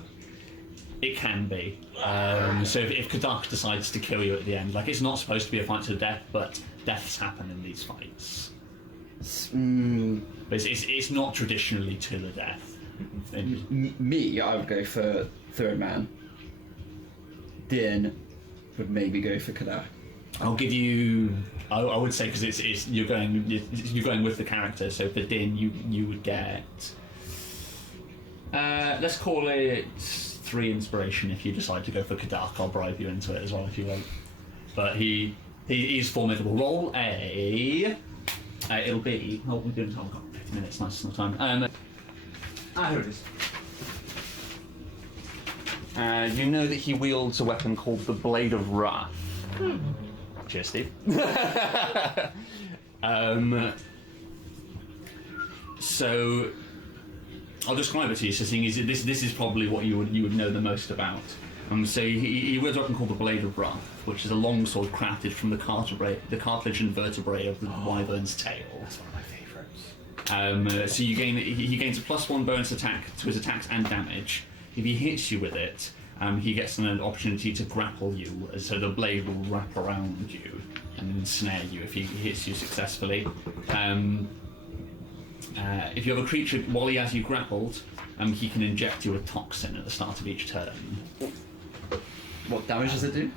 It can be. So if Kadach decides to kill you at the end, like it's not supposed to be a fight to the death, but deaths happen in these fights. But it's not traditionally to the death. Me, I would go for third man. Din would maybe go for Kadach. I'll give you. I would say because it's you're going with the character. So for Din, you would get. Let's call it 3 inspiration if you decide to go for Kadak. I'll bribe you into it as well if you want. But he's formidable. Roll a. It'll be. Oh, we're doing. Oh, we've got 50 minutes. Nice time. Here it is. You know that he wields a weapon called the Blade of Wrath. Cheers, Steve. So I'll describe it to you. So, seeing is this is probably what you would know the most about. So he wields a weapon called the Blade of Wrath, which is a long sword crafted from the cartilage and vertebrae of the wyvern's tail. That's one of my favourites. So you gain he gains a +1 bonus attack to his attacks and damage. If he hits you with it, he gets an opportunity to grapple you. So the blade will wrap around you and ensnare you if he hits you successfully. If you have a creature while he has you grappled, he can inject you with toxin at the start of each turn. What damage does it do?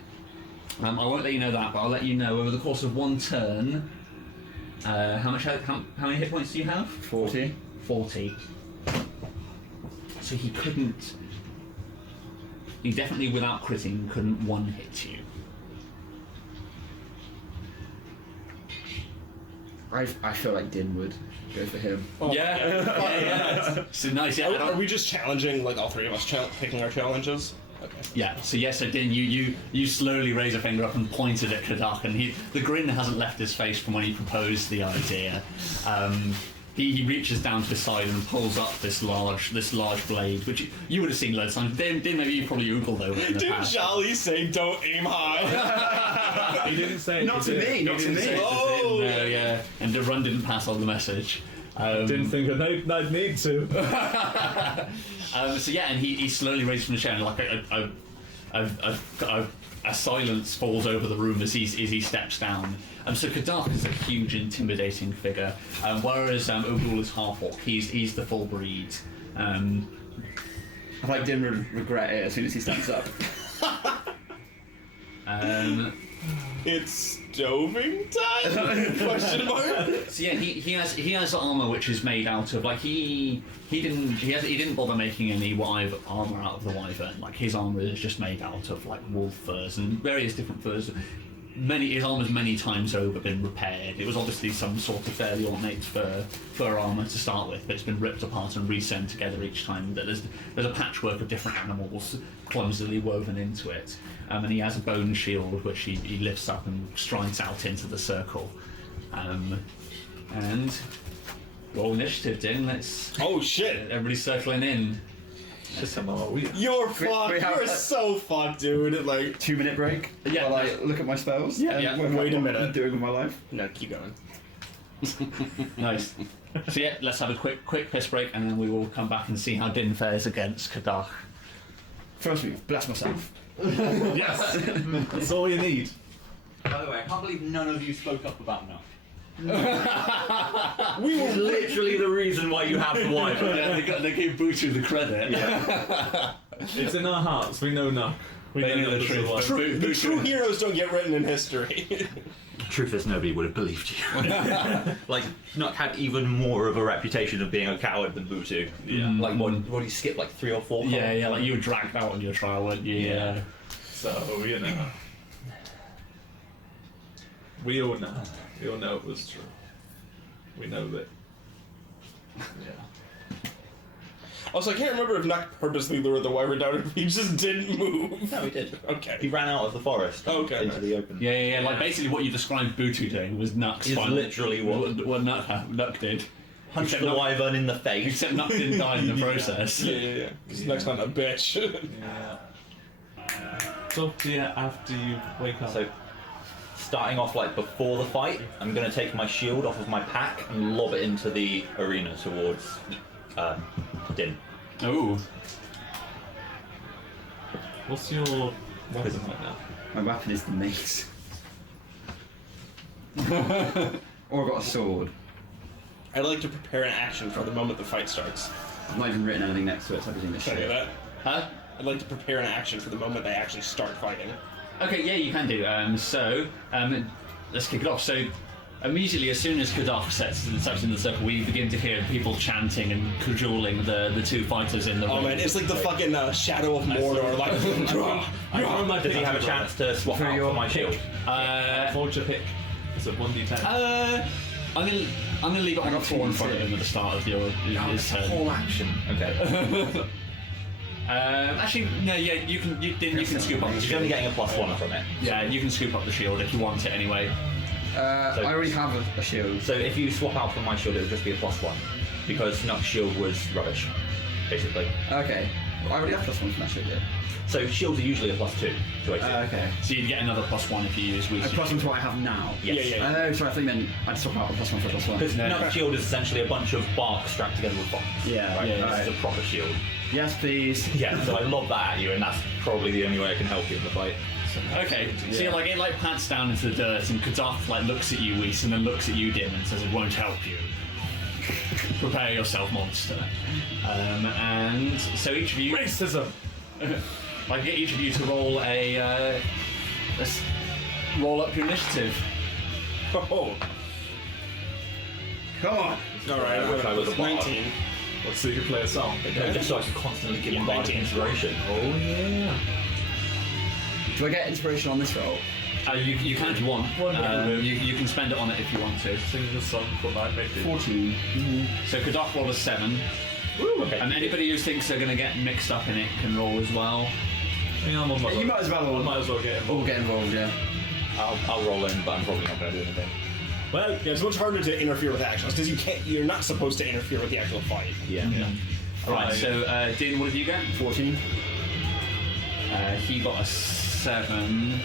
I won't let you know that, but I'll let you know over the course of 1 turn. How many hit points do you have? 40. 40. So he couldn't. He definitely, without critting, couldn't one-hit you. I feel like Din would go for him. Oh, Yeah. So nice. Yeah. Are we just challenging, like all 3 of us picking our challenges? Okay. Yeah. So yes, I did. You slowly raise a finger up and pointed at Kadak, and the grin hasn't left his face from when he proposed the idea. He reaches down to his side and pulls up this large blade, which you would have seen loads of times. Din, maybe you probably oogled over it in the Did past. Jolly say don't aim high? He didn't say it. Not to me, not to me. Oh! No, yeah. And the run didn't pass on the message. Didn't think I'd need to. So yeah, and he slowly raises from the chair, and like a silence falls over the room as he steps down. So Kadak is a huge, intimidating figure, whereas Ogul is half-orc. He's the full breed. I feel like Din would regret it as soon as he stands up. It's stoving time? Question mark? So yeah, he has armor which is made out of like he didn't bother making any armor out of the wyvern. Like his armor is just made out of like wolf furs and various different furs. His armor's many times over been repaired. It was obviously some sort of fairly ornate fur armor to start with, but it's been ripped apart and resewn together each time. There's a patchwork of different animals clumsily woven into it. And he has a bone shield which he lifts up and strides out into the circle. And roll initiative, Din. Let's. Oh shit! Everybody's circling in. Just come on, You're fucked. we have You're a- so fucked, dude. Like, 2-minute break Yeah. while I look at my spells. Yeah, and yeah. work out Wait a what minute. I'm doing with my life. no, keep going. Nice. So yeah, let's have a quick piss break, and then we will come back and see how Din fares against Kadak. First move, bless myself. Yes. That's all you need. By the way, I can't believe none of you spoke up about Nuck. We were Literally the reason why you have the wyvern. Yeah, they gave Butu the credit. It's in our hearts. We know Nuck. We They know know the Nuck is truth. one. But the true heroes don't get written in history. The truth is, nobody would have believed you. Like, Nuck had even more of a reputation of being a coward than Butu. Yeah. Like, what he skipped like 3 or 4 Yeah, like you were dragged out on your trial, weren't you? Yeah. So, you know. We all know. We all know it was true. We know that. Yeah. Also, I can't remember if Nuck purposely lured the wyvern down or if he just didn't move. No, he did. He Okay. ran out of the forest Okay. into the open. Yeah. Like basically what you described Butu doing was Nuck's Is final- literally what- Nuck did. Punched Except the Nuck- wyvern in the face. Except Nuck didn't die in the process. Yeah. This next one, a bitch. Yeah. So, yeah, after you wake up. So, starting off like before the fight, I'm going to take my shield off of my pack and lob it into the arena towards Din. Oh. What's your weapon right now? My weapon is the mace. Or I've got a sword. I'd like to prepare an action for the moment the fight starts. I've not even written anything next to it, so I'm doing this Can I do shit. that? Huh? I'd like to prepare an action for the moment they actually start fighting. Okay, yeah, you can do. Let's kick it off. So, Immediately, as soon as Kadaf steps in the circle, we begin to hear people chanting and cajoling the two fighters in the room. Oh man, it's like the fucking Shadow of Mordor. Like, Does he have a chance to swap out for my shield? Vulture pick. It's a 1d10. I'm gonna leave it on the floor in front of him at the start of his turn. Whole action. Okay. Actually, no, yeah, you can scoop up the He's shield. only getting a +1 from it. Yeah, you can scoop up the shield if you want it anyway. I already have a shield. So if you swap out from my shield, it would just be a +1 because Nux shield was rubbish, basically. Okay. Well, I already have +1 from that shield, yeah. So shields are usually a +2 to AC. Okay. So you'd get another +1 if you use A wisdom. +1 to what I have now? Yes. Yeah. Oh, sorry, I thought you meant I'd swap out a +1 for a +1. Because Nux shield is essentially a bunch of bark strapped together with bombs. Yeah, Right? yeah, This is right. a proper shield. Yes, please. Yeah, so I lob that at you, and that's probably the only way I can help you in the fight. Okay, so it pats down into the dirt, and Kadaf looks at you, Whis, and then looks at you, Dim, and says, "It won't help you. Prepare yourself, monster." And so each of you, Racism! I get each of you to roll roll up your initiative. oh, Come on. all right. I wish I was a bard. 19. So you can play a song. Just so I can constantly give him bardic 19. inspiration. Oh yeah. Do I get inspiration on this roll? You can if you want. You can spend it on it if you want to. Sing the song for my making. 14. So Kadaf rolled a 7, Okay. and anybody who thinks they're going to get mixed up in it can roll as well. Yeah, I'm on my You might as well. I might as well get All involved. get involved, yeah. I'll roll in, but I'm probably not going to do anything. Well, yeah, it's much harder to interfere with actions because you're not supposed to interfere with the actual fight. Yeah. Right, so Din, what did you get? 14. He got a 7.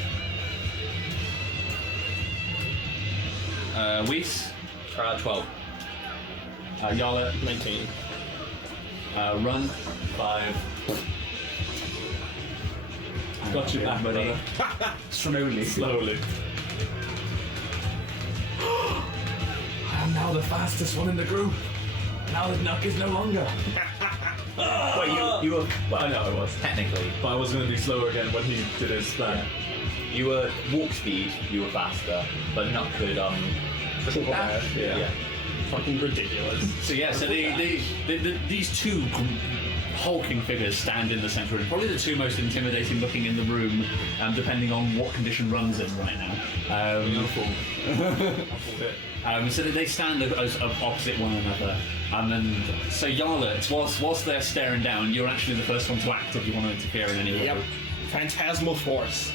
Whis, 12. Yala, 19. Run, 5. Got you back, buddy. Slowly. Slowly. I am now the fastest one in the group. Now that Nuck is no longer. Wait, you were. Well, I know I was. Technically. But I was going to be slower again when he did his plan. You were walk speed, you were faster, but Nut could, triple dash? Yeah. Fucking ridiculous. So yeah, so these two hulking figures stand in the centre, and probably the two most intimidating looking in the room, depending on what condition Run's in right now. So that they stand as opposite one another. And so Yala, whilst they're staring down, you're actually the first one to act if you want to interfere in any way. Yep. Phantasmal force.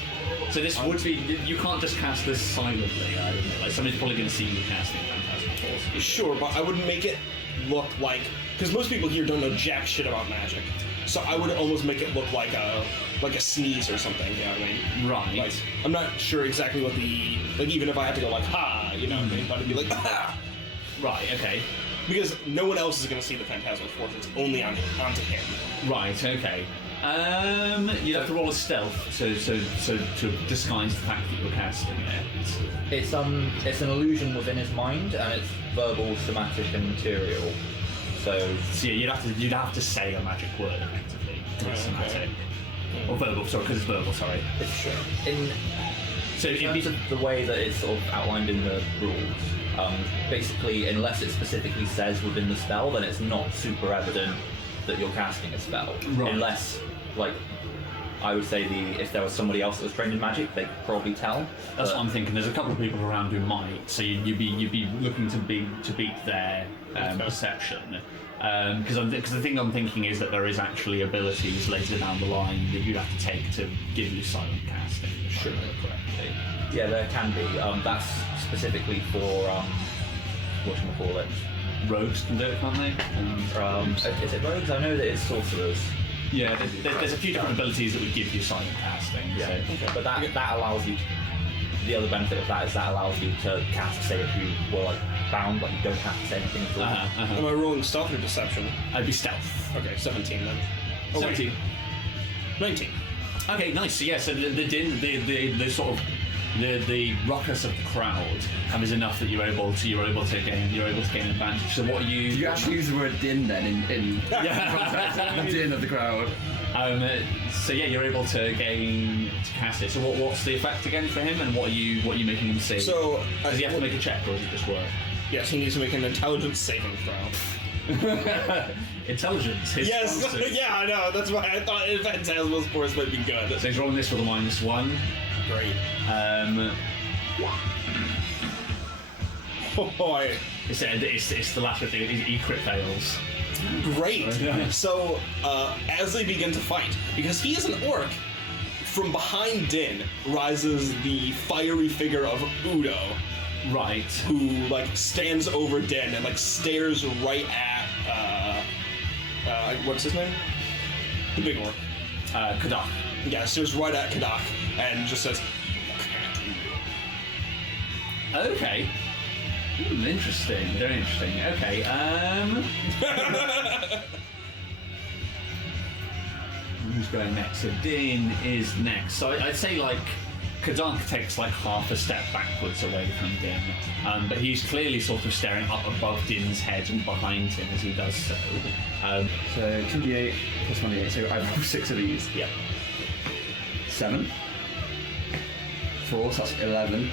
So this would be, you can't just cast this silently, like somebody's probably going to see you casting Phantasmal Force. Sure, but I would make it look like, because most people here don't know jack shit about magic, so I would almost make it look like a sneeze or something. You know what I mean? Right. Like, I'm not sure exactly what even if I had to go like ha, you know what I mean? But it'd be like ha, Right. Okay. because no one else is going to see the phantasmal force. It's only onto him. Right. Okay. You'd have to roll a stealth to disguise the fact that you're casting it. It's an illusion within his mind, and it's verbal, somatic, and material. So yeah, you'd have to say a magic word effectively. Somatic. Or verbal, sorry, because it's verbal. Sorry. it's in So it'd terms be, of the way that it's sort of outlined in the rules. Basically, unless it specifically says within the spell, then it's not super evident that you're casting a spell. Right. Unless, like, I would say if there was somebody else that was trained in magic, they could probably tell. that's what I'm thinking. There's a couple of people around who might, so you'd be looking to beat their perception. Because the thing I'm thinking is that there is actually abilities later down the line that you'd have to take to give you silent casting. If I remember correctly. Yeah, there can be. That's specifically for whatchamacallit. Rogues can do it, can't they? Is it rogues? I know that it's sorcerers. Yeah, there's a few different abilities that would give you silent casting. Yeah, So. but that allows you. The other benefit of that is that allows you to cast, say, if you were like bound, like you don't have to say anything at all. Am I rolling stealth or deception? I'd be stealth. Okay, 17 then. Oh, wait. 17. 19. Okay, nice. So yeah, so the din, the sort of the ruckus of the crowd is enough that you're able to gain advantage. So what are you? You actually use the word din then in Yeah. the din of the crowd. So yeah, you're able to cast it. So what's the effect again for him, and what are you making him see? So does he have to make a check, or does it just work? Yes, he needs to make an intelligence saving throw. Intelligence. His Yes, strong suit. yeah, I know. That's why I thought Phantasmal Sports might be good. So he's rolling this with a -1. Great. Oh boy. It's the latter thing. He crit fails. Great. So, as they begin to fight, because he is an orc, from behind Din rises the fiery figure of Udo, Right. who like stands over Din and like stares right at what's his name? The big orc. Kadak. Yeah, stares right at Kadak and just says, Okay. Interesting. Very interesting. Okay. Who's going next? So Din is next. So I'd say like Kadak takes like half a step backwards away from Din, but he's clearly sort of staring up above Din's head and behind him as he does so. So 2d8 plus 1d8. So I roll 6 of these. Yeah. 7. 4, so that's 11.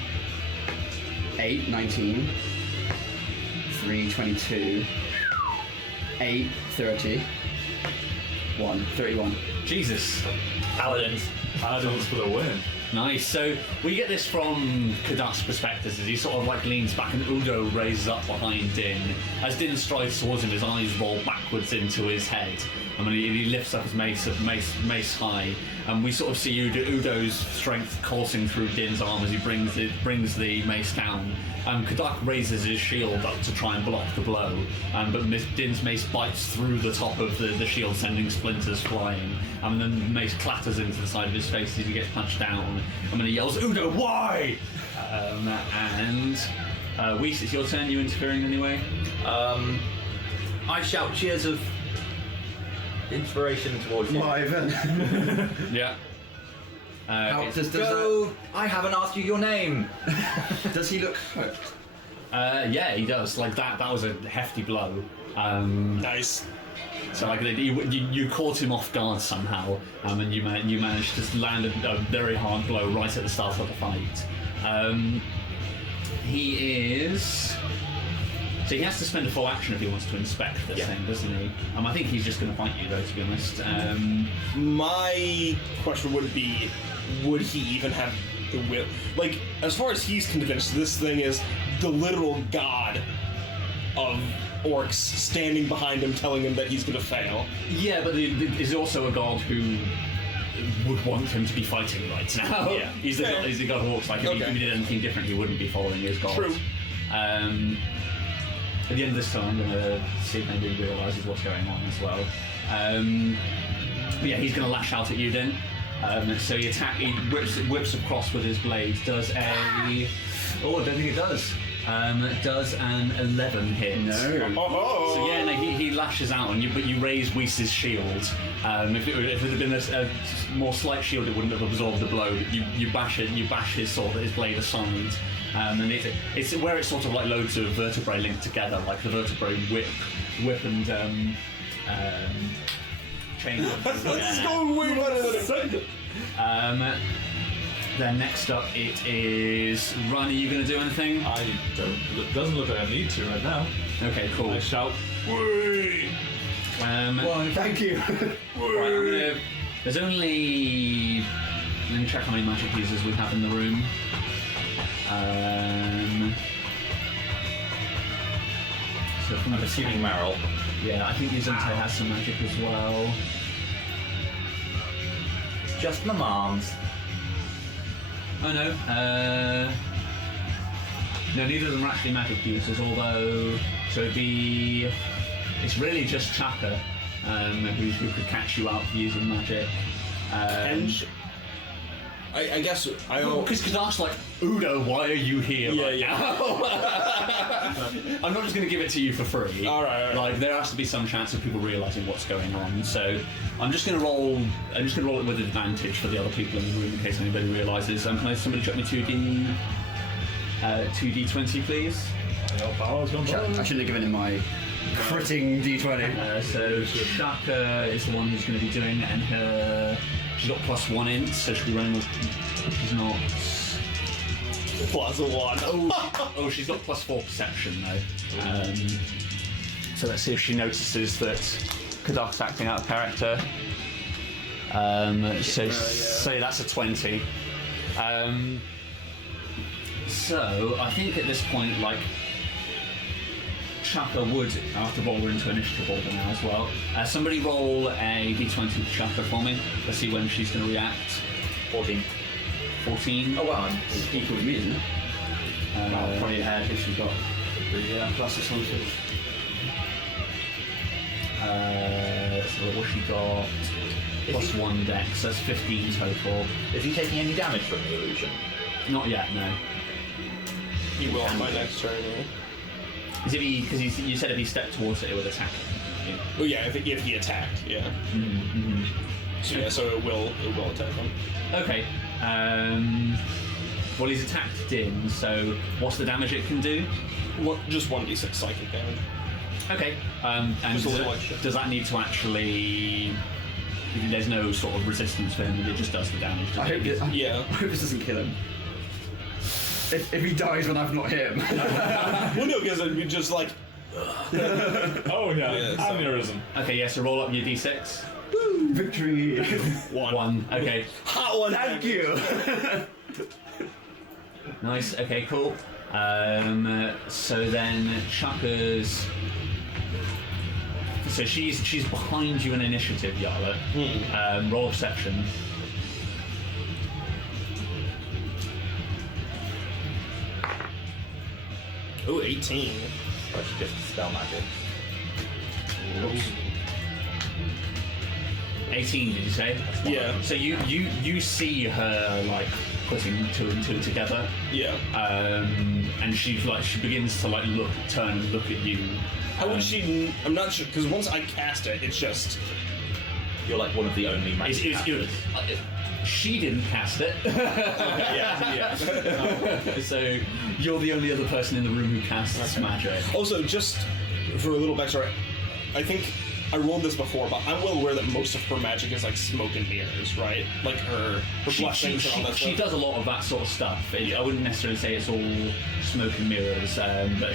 8, 19. 3, 22. 8, 30. 1, 31. Jesus. Paladins. Paladins for the win. Nice. So we get this from Kadak's perspective as he sort of like leans back and Udo raises up behind Din. As Din strides towards him, his eyes roll backwards into his head. I mean, he lifts up his mace high, and we sort of see Udo's strength coursing through Din's arm as he brings the mace down. Kadak raises his shield up to try and block the blow, but Din's mace bites through the top of the shield, sending splinters flying. And then the mace clatters into the side of his face as he gets punched down. And then he yells, "Udo, why?" Whis, it's your turn. You interfering anyway? I shout cheers of inspiration towards you. Ivan. Yeah. Go! I haven't asked you your name. Does he look hurt? Yeah, he does. Like that was a hefty blow. nice. So like you caught him off guard somehow, and you managed to land a very hard blow right at the start of the fight. So he has to spend a full action if he wants to inspect this thing, doesn't he? I think he's just going to fight you though, to be honest. My question would be, would he even have the will? Like, as far as he's convinced, this thing is the literal god of orcs standing behind him, telling him that he's going to fail. Yeah, but there's also a god who would want him to be fighting right now. Yeah. He's the god of orcs. Like, if he did anything different, he wouldn't be following his god. True. At the end of this time, I'm going to see if anybody realises what's going on as well. But yeah, he's going to lash out at you then. So he whips across with his blade. Does a... Oh, I don't think it does. Does an 11 hit. No. So yeah, no, he lashes out on you, but you raise Whis' shield. If it had been a more slight shield, it wouldn't have absorbed the blow. But you bash his blade aside. And it's where it's sort of like loads of vertebrae linked together, like the vertebrae whip and chain. This is going way better than expected. Then next up it is Ryan. Are you going to do anything? I don't. It doesn't look like I need to right now. Okay, cool. I shout, "Whee!" Well, thank you. Right, there's only... Let me check how many magic users we have in the room. So from I'm assuming Meryl. yeah, I think Yuzante has some magic as well. Just my mom's. Oh no, no, neither of them are actually magic users, although, so it's really just Chaka who could catch you out for using magic. I guess I don't. Because Kadark's like, Udo, why are you here? Yeah, I'm not just going to give it to you for free. All right. Like there has to be some chance of people realizing what's going on. So I'm just going to roll. I'm just going to roll it with advantage for the other people in the room in case anybody realizes. Can somebody chuck me 2d20, please? I shouldn't have given him my critting d20. So Shaka is the one who's going to be doing it, and she's got +1 int, so she'll be running with. She's not. +1. Oh, she's got +4 perception though. So let's see if she notices that Kadark's acting out of character. So that's a 20. So I think at this point, like, Chaka would have to roll her into initiative order now as well. Somebody roll a d20 for Chaka for me. Let's see when she's going to react. 14. 14. Oh wow, it's equal to me, isn't it? Probably ahead if she's got the plus or something. So what's she got? +1 dex, so that's 15 total. Is he taking any damage from the illusion? Not yet, no. He will on my next turn. Yeah. Is it because you said if he stepped towards it, it would attack him? Oh yeah, if he attacked, yeah. Mm-hmm. So yeah, so it will attack him. Okay. Well, he's attacked Din, so what's the damage it can do? Just 1d6 psychic damage. Okay. And Just a little extra. does that need to actually? There's no sort of resistance for him. It just does the damage. I hope this doesn't kill him. If he dies when I've not hit him. Well, no, because it'd be just like. Oh yeah, so- aneurysm. Okay, yeah. So roll up your d6. Victory. 1. Okay. Hot one. Thank you. Nice. Okay. Cool. So then Chaka's. So she's behind you in initiative, Yarla. Roll perception. Ooh, 18. Or is it just spell magic? 18, did you say? Yeah. So you see her like putting 2 and 2 together, Yeah. and she begins to like turn and look at you. How would she? I'm not sure because once I cast it, it's just. You're like one of the only magic casters. She didn't cast it. Yeah. So you're the only other person in the room who casts magic. Also, just for a little backstory, I think I rolled this before, but I'm well aware that most of her magic is like smoke and mirrors, right? Like her blessings and all that she stuff. does a lot of that sort of stuff. I wouldn't necessarily say it's all smoke and mirrors, but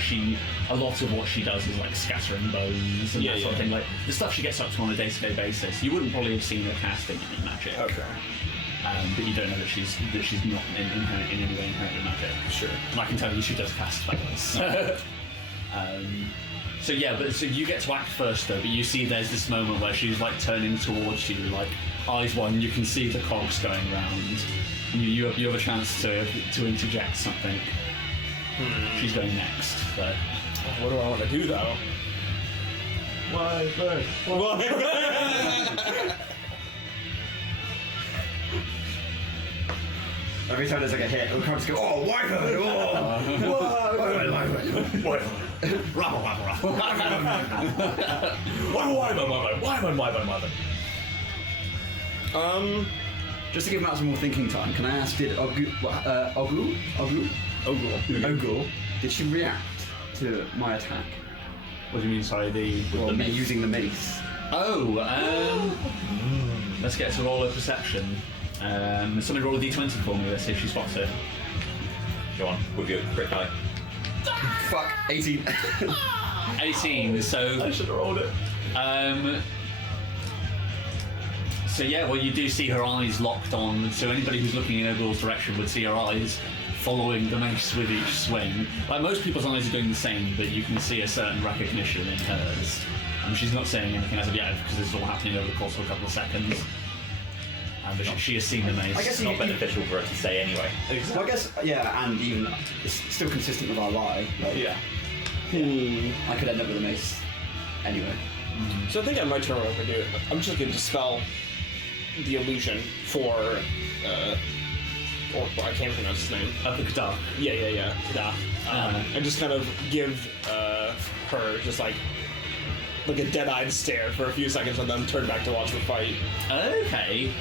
a lot of what she does is like scattering bones and that sort of thing. Like the stuff she gets up to on a day-to-day basis. You wouldn't probably have seen her casting any magic. Okay. But you don't know that she's not in any way inherently magic. Sure. And I can tell you she does cast spells. So you get to act first though, but you see there's this moment where she's like turning towards you, like eyes wide, and you can see the cogs going round. And you have a chance to interject something. She's going next. So. What do I want to do though? Why? Every time there's like a hit, the crowd just go, oh, wyvern! Just to give Matt some more thinking time, can I ask, did Ogul, did she react to my attack? What do you mean? Sorry, me Using the mace. Let's get to roll of perception. Somebody roll a d20 for me. Let's see if she spots it. Go on, with your crit die. Fuck, 18. 18. So I should have rolled it. So yeah, well you do see her eyes locked on. So anybody who's looking in Ogul's direction would see her eyes following the mace with each swing. Like most people's eyes are doing the same, but you can see a certain recognition in hers. She's not saying anything as of yet because this is all happening over the course of a couple of seconds. But she has seen the mace. I guess It's not beneficial for her to say anyway. Well, I guess, yeah, and even it's still consistent with our lie. Like, Yeah. I could end up with a mace anyway. So I think I might turn around and do it. I'm just going to dispel the illusion for or I can't pronounce his name. The Kadak. Yeah. And just kind of give her just like a dead-eyed stare for a few seconds, and then turn back to watch the fight. Okay.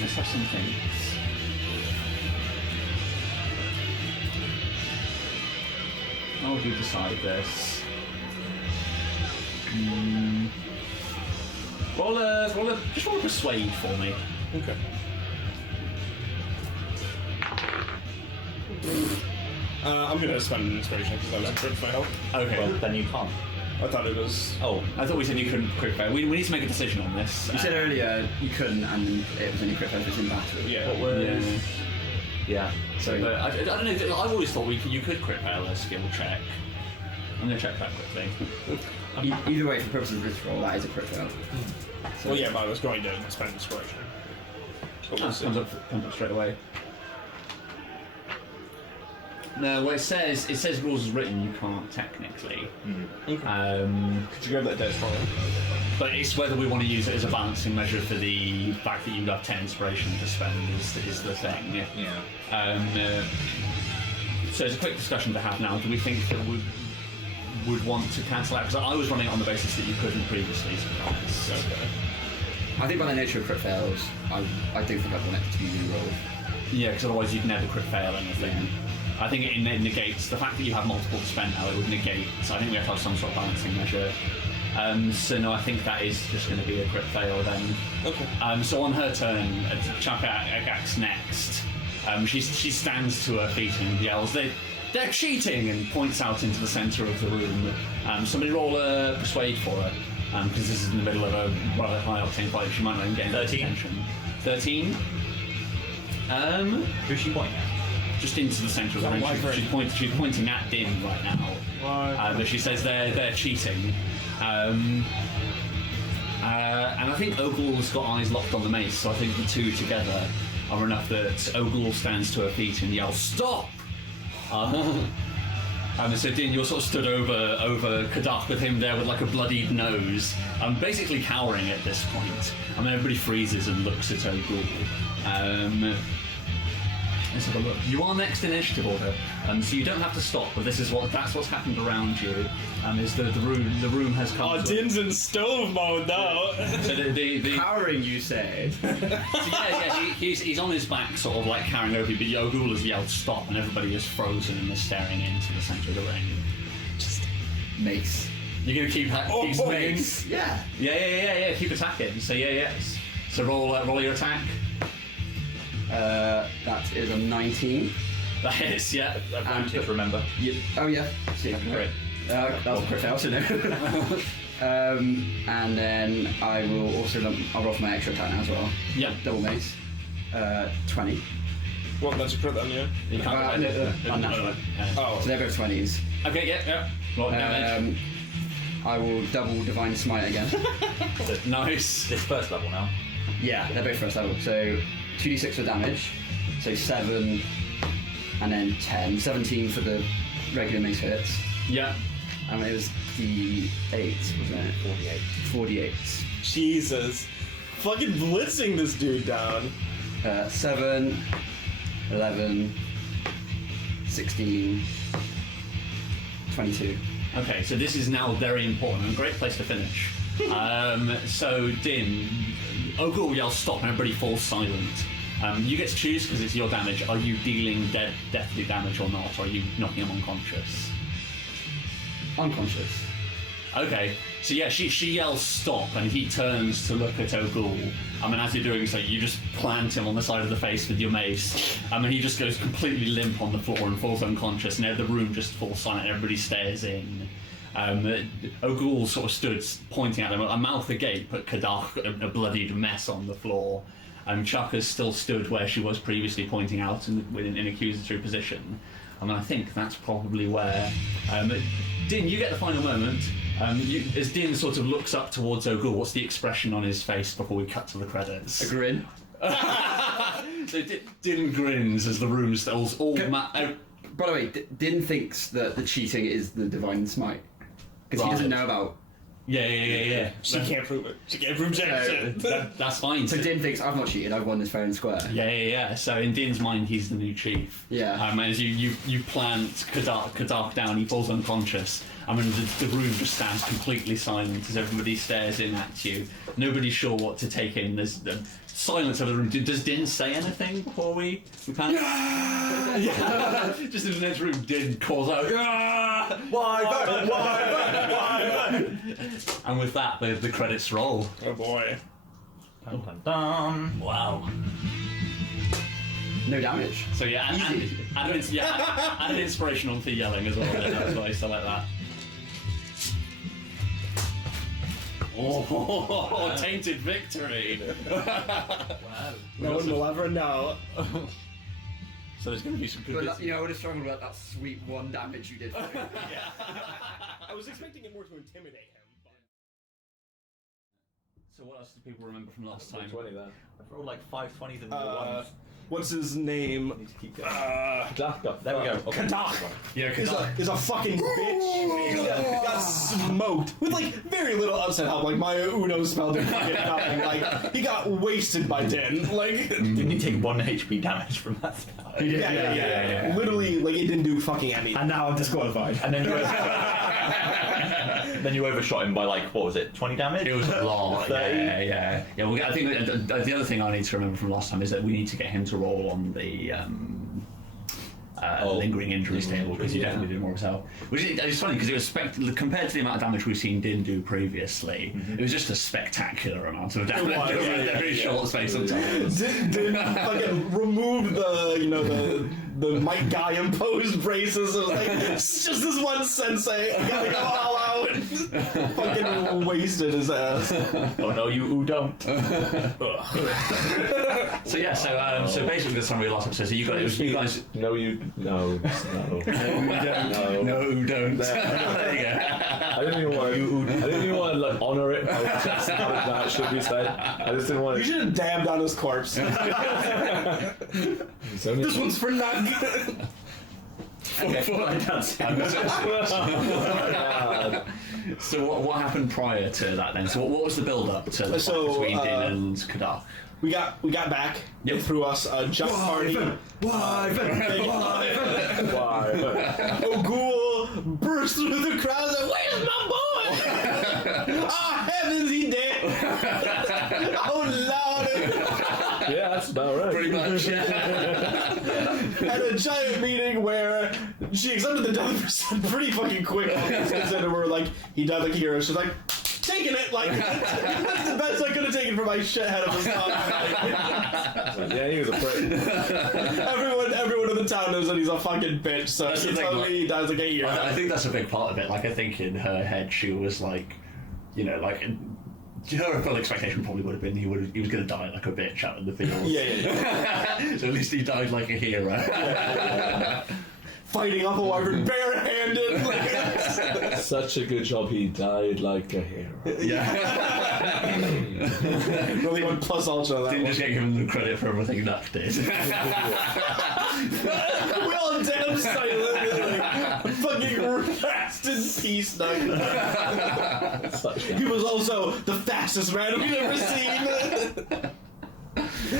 Let's have some things. How would we decide this? Just roll a persuade for me. Okay. I'm gonna spend an inspiration because that was a crit fail. Okay. Well, then you can't. I thought it was. Oh, I thought we said you couldn't crit fail. We need to make a decision on this. You said earlier you couldn't, and it was only crit fail if it's in battle. Yeah. What was? Yeah. Yeah. So But I don't know. I've always thought you could crit fail a skill check. I'm gonna check that quickly. either way, for purposes of this roll, that is a crit fail. So, Well, yeah, but I was going to spend inspiration. But we'll see. Comes up straight away. No, well, it says rules as written. You can't technically. Could you grab that dice for me? But it's whether we want to use it as a balancing measure for the fact that you have 10 inspiration to spend is the thing. Yeah. So it's a quick discussion to have now. Do we think that we would want to cancel out? Because I was running it on the basis that you couldn't previously, to be honest. Okay. I think by the nature of crit fails, I do think I'd want it to be re-rolled. Yeah, because otherwise you'd never crit fail anything. I think it negates the fact that you have multiple to spend now. It would negate. So I think we have to have some sort of balancing measure. So no, I think that is just going to be a crit fail then. Okay. So on her turn, Chakak's next. She stands to her feet and yells, "They're cheating!" and points out into the centre of the room. Somebody roll a persuade for her, because this is in the middle of a rather high octane fight. She might not even get any 13. attention. 13. Who's she pointing at? Just into the centre of the room. She's pointing at Din right now. But she says they're cheating. And I think Ogul's got eyes locked on the mace, so I think the two together are enough that Ogul stands to her feet and yells, "Stop!" And so Din, you're sort of stood over Kadak with him there with like a bloodied nose, basically cowering at this point. And then everybody freezes and looks at Ogul. Let's have a look. You are next in initiative order, so you don't have to stop. But that's what's happened around you. Is the room has come. Oh, Din's in stove mode though. So the Powering, you say? so he's on his back, sort of like carrying over you. But Ogul has yelled stop, and everybody is frozen and is staring into the centre of the ring. Just mace. You're gonna keep swinging. Mace. Yeah. Yeah. Keep attacking. So yes. So roll your attack. That is a 19. That is, yeah. Advantage, remember. Oh yeah. See, Great. that was a crit fail, so no. And then I will also I'll roll for my extra attack now as well. Yeah. Double mace. 20. Well, that's a crit then, yeah. You can't unnatural. Oh. So they're both 20s. Okay, yeah. Roll damage. I will double divine smite again. Nice. This first level now. Yeah, they're both first level. So 2d6 for damage. So 7 and then 10. 17 for the regular mace hits. Yeah. And it was d8, wasn't it? 48. Jesus. Fucking blitzing this dude down. 7, 11, 16, 22. Okay, so this is now very important and a great place to finish. So, Din, Ogul yells stop and everybody falls silent. You get to choose because it's your damage. Are you dealing deathly damage or not? Or are you knocking him unconscious? Unconscious. Okay, so yeah, she yells stop and he turns to look at Ogul. And as you're doing so, you just plant him on the side of the face with your mace. And he just goes completely limp on the floor and falls unconscious. And the room just falls silent. Everybody stares in. Ogul sort of stood pointing at them, a mouth agape, but Kadak a bloodied mess on the floor. Chaka's still stood where she was previously, pointing out in an accusatory position. And I think that's probably where... Din, you get the final moment. As Din sort of looks up towards Ogul, what's the expression on his face before we cut to the credits? A grin. So Din grins as the room stills all... By the way, Din thinks that the cheating is the divine smite. Because he doesn't know about Yeah. She can't prove it. She can't prove jack shit. That's fine. So Din thinks I've not cheated. I've won this fair and square. Yeah. So in Din's mind, he's the new chief. Yeah. As you plant Kadark down, he falls unconscious. The room just stands completely silent as everybody stares in at you. Nobody's sure what to take in. There's silence over the room. Does Din say anything before we pan? Yeah. Just in the next room, Din calls out, "Why?" And with that, the credits roll. Oh boy. Dun, dun, dun. Wow. No damage. So yeah, add an inspiration on for yelling as well. That was nice. I like that. Oh, tainted victory! No one will ever know. So there's going to be some good. But I would have struggled about that sweet 1 damage you did. I was expecting it more to intimidate him. But... So what else do people remember from last time? 20 there. I've rolled like 5 20s and 1s. What's his name? Need to keep going. There we go. Okay. Kadak. Yeah, Is a fucking bitch. He got smoked with like very little upset help. Like my Uno spell didn't get nothing. Like he got wasted by Din. Like Didn't you take 1 HP damage from that spell? yeah. Literally, like it didn't do fucking anything. And now I'm disqualified. And then you overshot him by like, what was it, 20 damage? It was a lot. Yeah. Well, I think the other thing I need to remember from last time is that we need to get him to roll on the lingering injuries table because you definitely did more himself. Which is funny because it was compared to the amount of damage we've seen Din do previously, it was just a spectacular amount of damage over a very short space of time. Din fucking removed the Mike Guy imposed braces. It was like it's just this one sensei. I gotta go all out. Fucking wasted his ass. Oh no, you don't. So basically the summary of the last episode. So you guys. No. No, don't. There you go. I didn't even want to like honor it. I was just that should be said. I just didn't want You to. should have damned on his corpse. This one's for Nug. So what happened prior to that then? So what was the build up to the fight between Din and Kadark? We got back. They threw us a jump party. O'Ghoul burst through the crowd and said, "Where's my boy? Oh heavens, he dead! Oh lord!" Yeah, that's about right. Pretty much, yeah. Had a giant meeting where she accepted the death percent pretty fucking quick. Considered we're like, he died like a hero. She's like, taking it, like that's the best I could have taken for my shithead of a son. Yeah, he was a prick. Everyone in the town knows that he's a fucking bitch. So That's the you thing, tell like- me he dies like a hero. I think that's a big part of it. Like I think in her head she was like, her full expectation probably would have been he was going to die like a bitch out in the field. Yeah. So at least he died like a hero. Fighting up a wyvern barehanded. Like, Such a good job. He died like a hero. really went plus ultra that Didn't one. just get given the credit for everything Nuck did. We all damn silent. Like, fucking rest in peace, Doug. He was also the fastest man we've ever seen.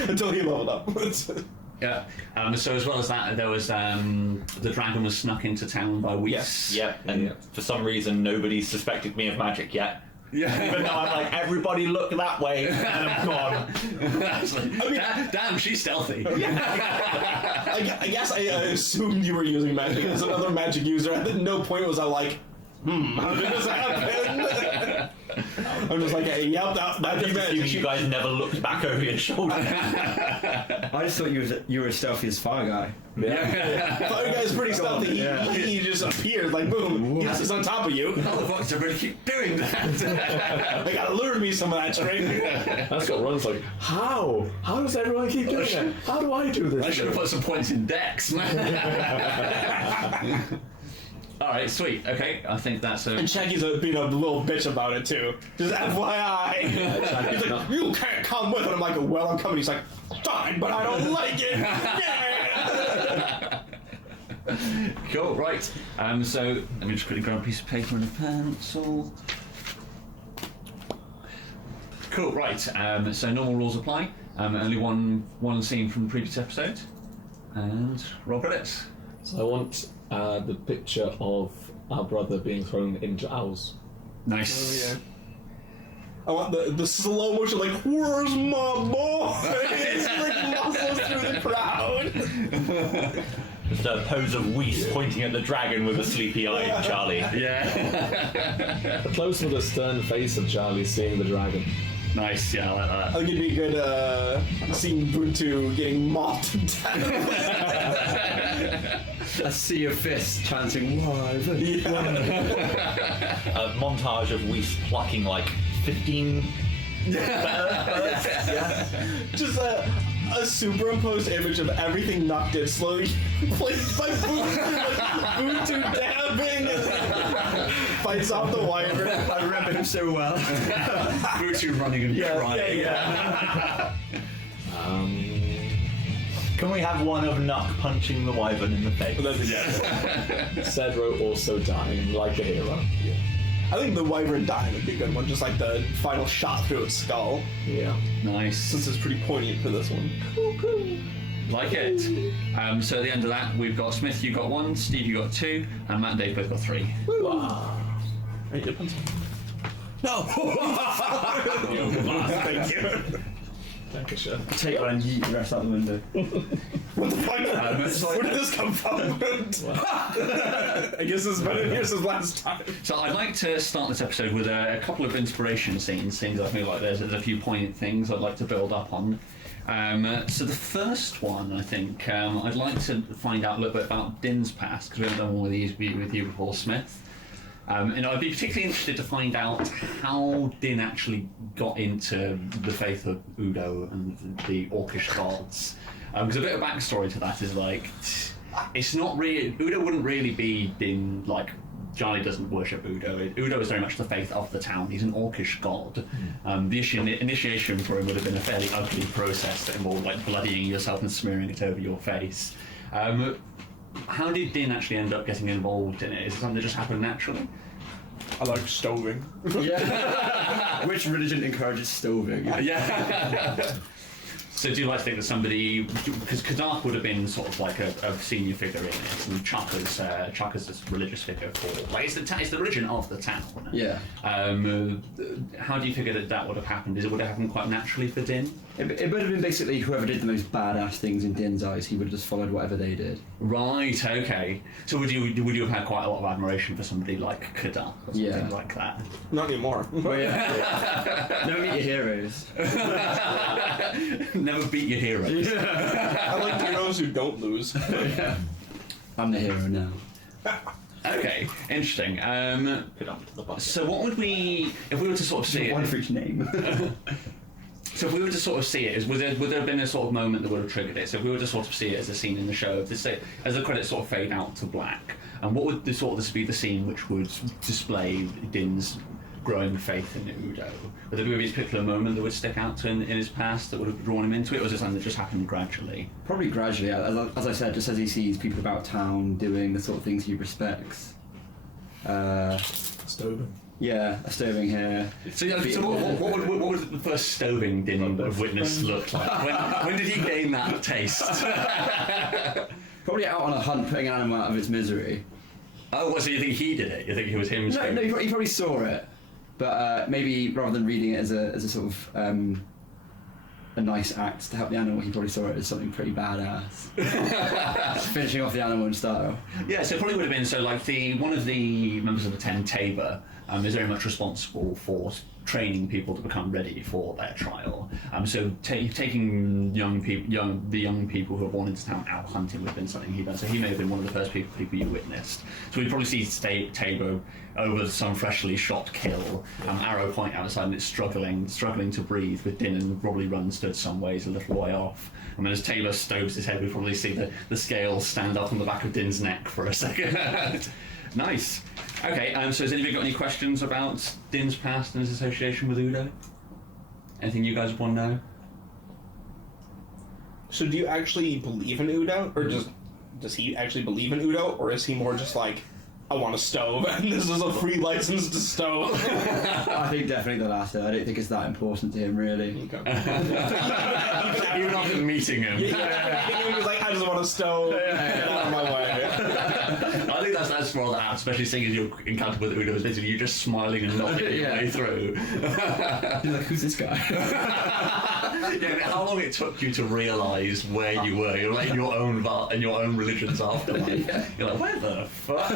Until he leveled up. Yeah. So as well as that, there was the dragon was snuck into town by Weiss. Yep, and for some reason nobody suspected me of magic yet. Yeah. Even though I'm like, everybody look that way, and I'm gone. Damn, she's stealthy. I guess I assumed you were using magic as another magic user. At no point was I like, how did this happen? I'm just like, hey, yep, that'd be magic. You guys never looked back over your shoulder. I just thought you were as stealthy as Fire Guy. Fire Guy's pretty stealthy. He just appears like boom. He's on top of you. How the fuck does everybody keep doing that? I gotta learn me some of that training. That's got runs like, how? How does everyone keep doing it? How do I do this? I should have put some points in Dex. Alright, sweet. Okay, I think that's a... And Shaggy's being a little bitch about it too. Just FYI. He's like, you can't come with it. I'm like, well, I'm coming. He's like, fine, but I don't like it. Yeah. Cool, right. So, let me just quickly grab a piece of paper and a pencil. Cool. Right. So normal rules apply. Only one scene from the previous episode, and roll credits. So I want the picture of our brother being thrown into owls. Nice. Oh, yeah. I want the slow motion, like, where's my boy? It's like muscles through the crowd. Just a pose of Whis pointing at the dragon with a sleepy-eyed Charlie. Yeah. Close with the stern face of Charlie seeing the dragon. Nice. Yeah, I like that. I think it'd be good seeing Buntu getting mopped to death. A sea of fists chanting "Wyvern." A montage of Whis plucking like 15 birds. Just a superimposed image of everything knocked in slowly placed by Buntu dabbing and fights off the wyvern. I remember him so well. Booty running and crying. Yeah. Can we have one of Nuck punching the wyvern in the face? Cedro also dying like a hero. I think the wyvern dying would be a good one, just like the final shot through its skull. Yeah. Nice. Since it's pretty poignant for this one. Like it. So at the end of that, we've got Smith, you got 1, Steve, you got 2, and Matt and Dave both got 3. Wow. Are you good, pencil? No! Thank you. Thank you, sure. Take one and yeet the rest out the window. What the fuck? Where did this come from? I guess it's been in here since last time. So I'd like to start this episode with a couple of inspiration scenes I feel like there's a few poignant things I'd like to build up on. So the first one, I think, I'd like to find out a little bit about Din's past, because we haven't done one of these with you before, Smith. And I'd be particularly interested to find out how Din actually got into the faith of Udo and the Orcish gods. Because a bit of backstory to that is like, it's not really, Udo wouldn't really be Din, like, Charlie doesn't worship Udo. Udo is very much the faith of the town. He's an Orcish god. The initiation for him would have been a fairly ugly process that involved like bloodying yourself and smearing it over your face. How did Din actually end up getting involved in it? Is it something that just happened naturally? I like stoving. Yeah. Which religion encourages stoving? Yeah. So do you like to think that somebody, because Kadark would have been sort of like a senior figure in it, and Chaka's this religious figure for, like, it's the religion of the town. Yeah. How do you figure that would have happened? Would it happen quite naturally for Din? It would have been basically whoever did the most badass things in Din's eyes, he would have just followed whatever they did. Right, okay. So would you have had quite a lot of admiration for somebody like Kadark or something like that? Not anymore. Well, yeah. Never meet your heroes. Never beat your heroes. I like heroes who don't lose. I'm the hero now. Okay, interesting. So what would we, if we were to sort of see it? One for each name. So if we were to sort of see it, would there have been a sort of moment that would have triggered it? So if we were to sort of see it as a scene in the show, as the credits sort of fade out to black, and what would this be the scene which would display Din's growing faith in Udo? Would there be a particular moment that would stick out to in his past that would have drawn him into it, or was it something that just happened gradually? Probably gradually, as I said, just as he sees people about town doing the sort of things he respects. Stoving. Yeah, a stoving here. So what would the first stoving Din have witnessed look like? When did he gain that taste? Probably out on a hunt, putting an animal out of its misery. Oh, so you think he did it? You think it was him? No, he probably saw it, but maybe rather than reading it as a sort of a nice act to help the animal, he probably saw it as something pretty badass. Finishing off the animal in style. Yeah, so it probably would have been, so like one of the members of the Ten Tabor is very much responsible for training people to become ready for their trial. So taking the young people who are born into town out hunting would have been something he done. So he may have been one of the first people you witnessed. So we'd probably see Tabor over some freshly shot kill, arrow point outside, and it's struggling to breathe, with Din and probably Run stood some ways a little way off. And then as Tabor stoves his head, we probably see the scales stand up on the back of Din's neck for a second. Nice. Okay, so has anybody got any questions about Din's past and his association with Udo? Anything you guys want to know? So do you actually believe in Udo? Or does he actually believe in Udo? Or is he more just like, I want a stove, and this is a free license to stove. I think definitely the latter. I don't think it's that important to him, really. Okay. Even after meeting him. He was like, I just want a stove. Get out of my way. I think that's rather apt, especially seeing as your encounter with Udo is basically you just smiling and nodding your way through. You're like, who's this guy? Yeah, how long it took you to realise where you were? You're like in your own religion's afterlife. You're like, where the fuck?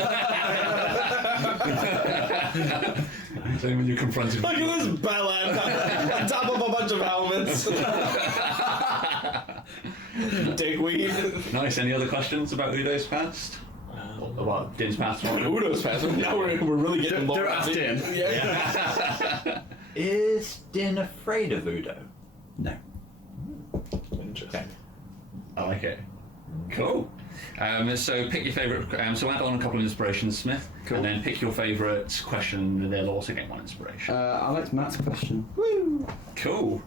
So when you're confronted Look at this bellend on top of a bunch of helmets. Dickweed. Nice. Any other questions about Udo's past? About Din's past? Udo's past. Now we're really getting Don't ask Din. Yeah. Is Din afraid of Udo? No. Interesting. I like it. Cool. So pick your favourite. So add on a couple of inspirations, Smith, Cool. and then pick your favourite question. And they'll also get one inspiration. I liked Matt's question. Cool.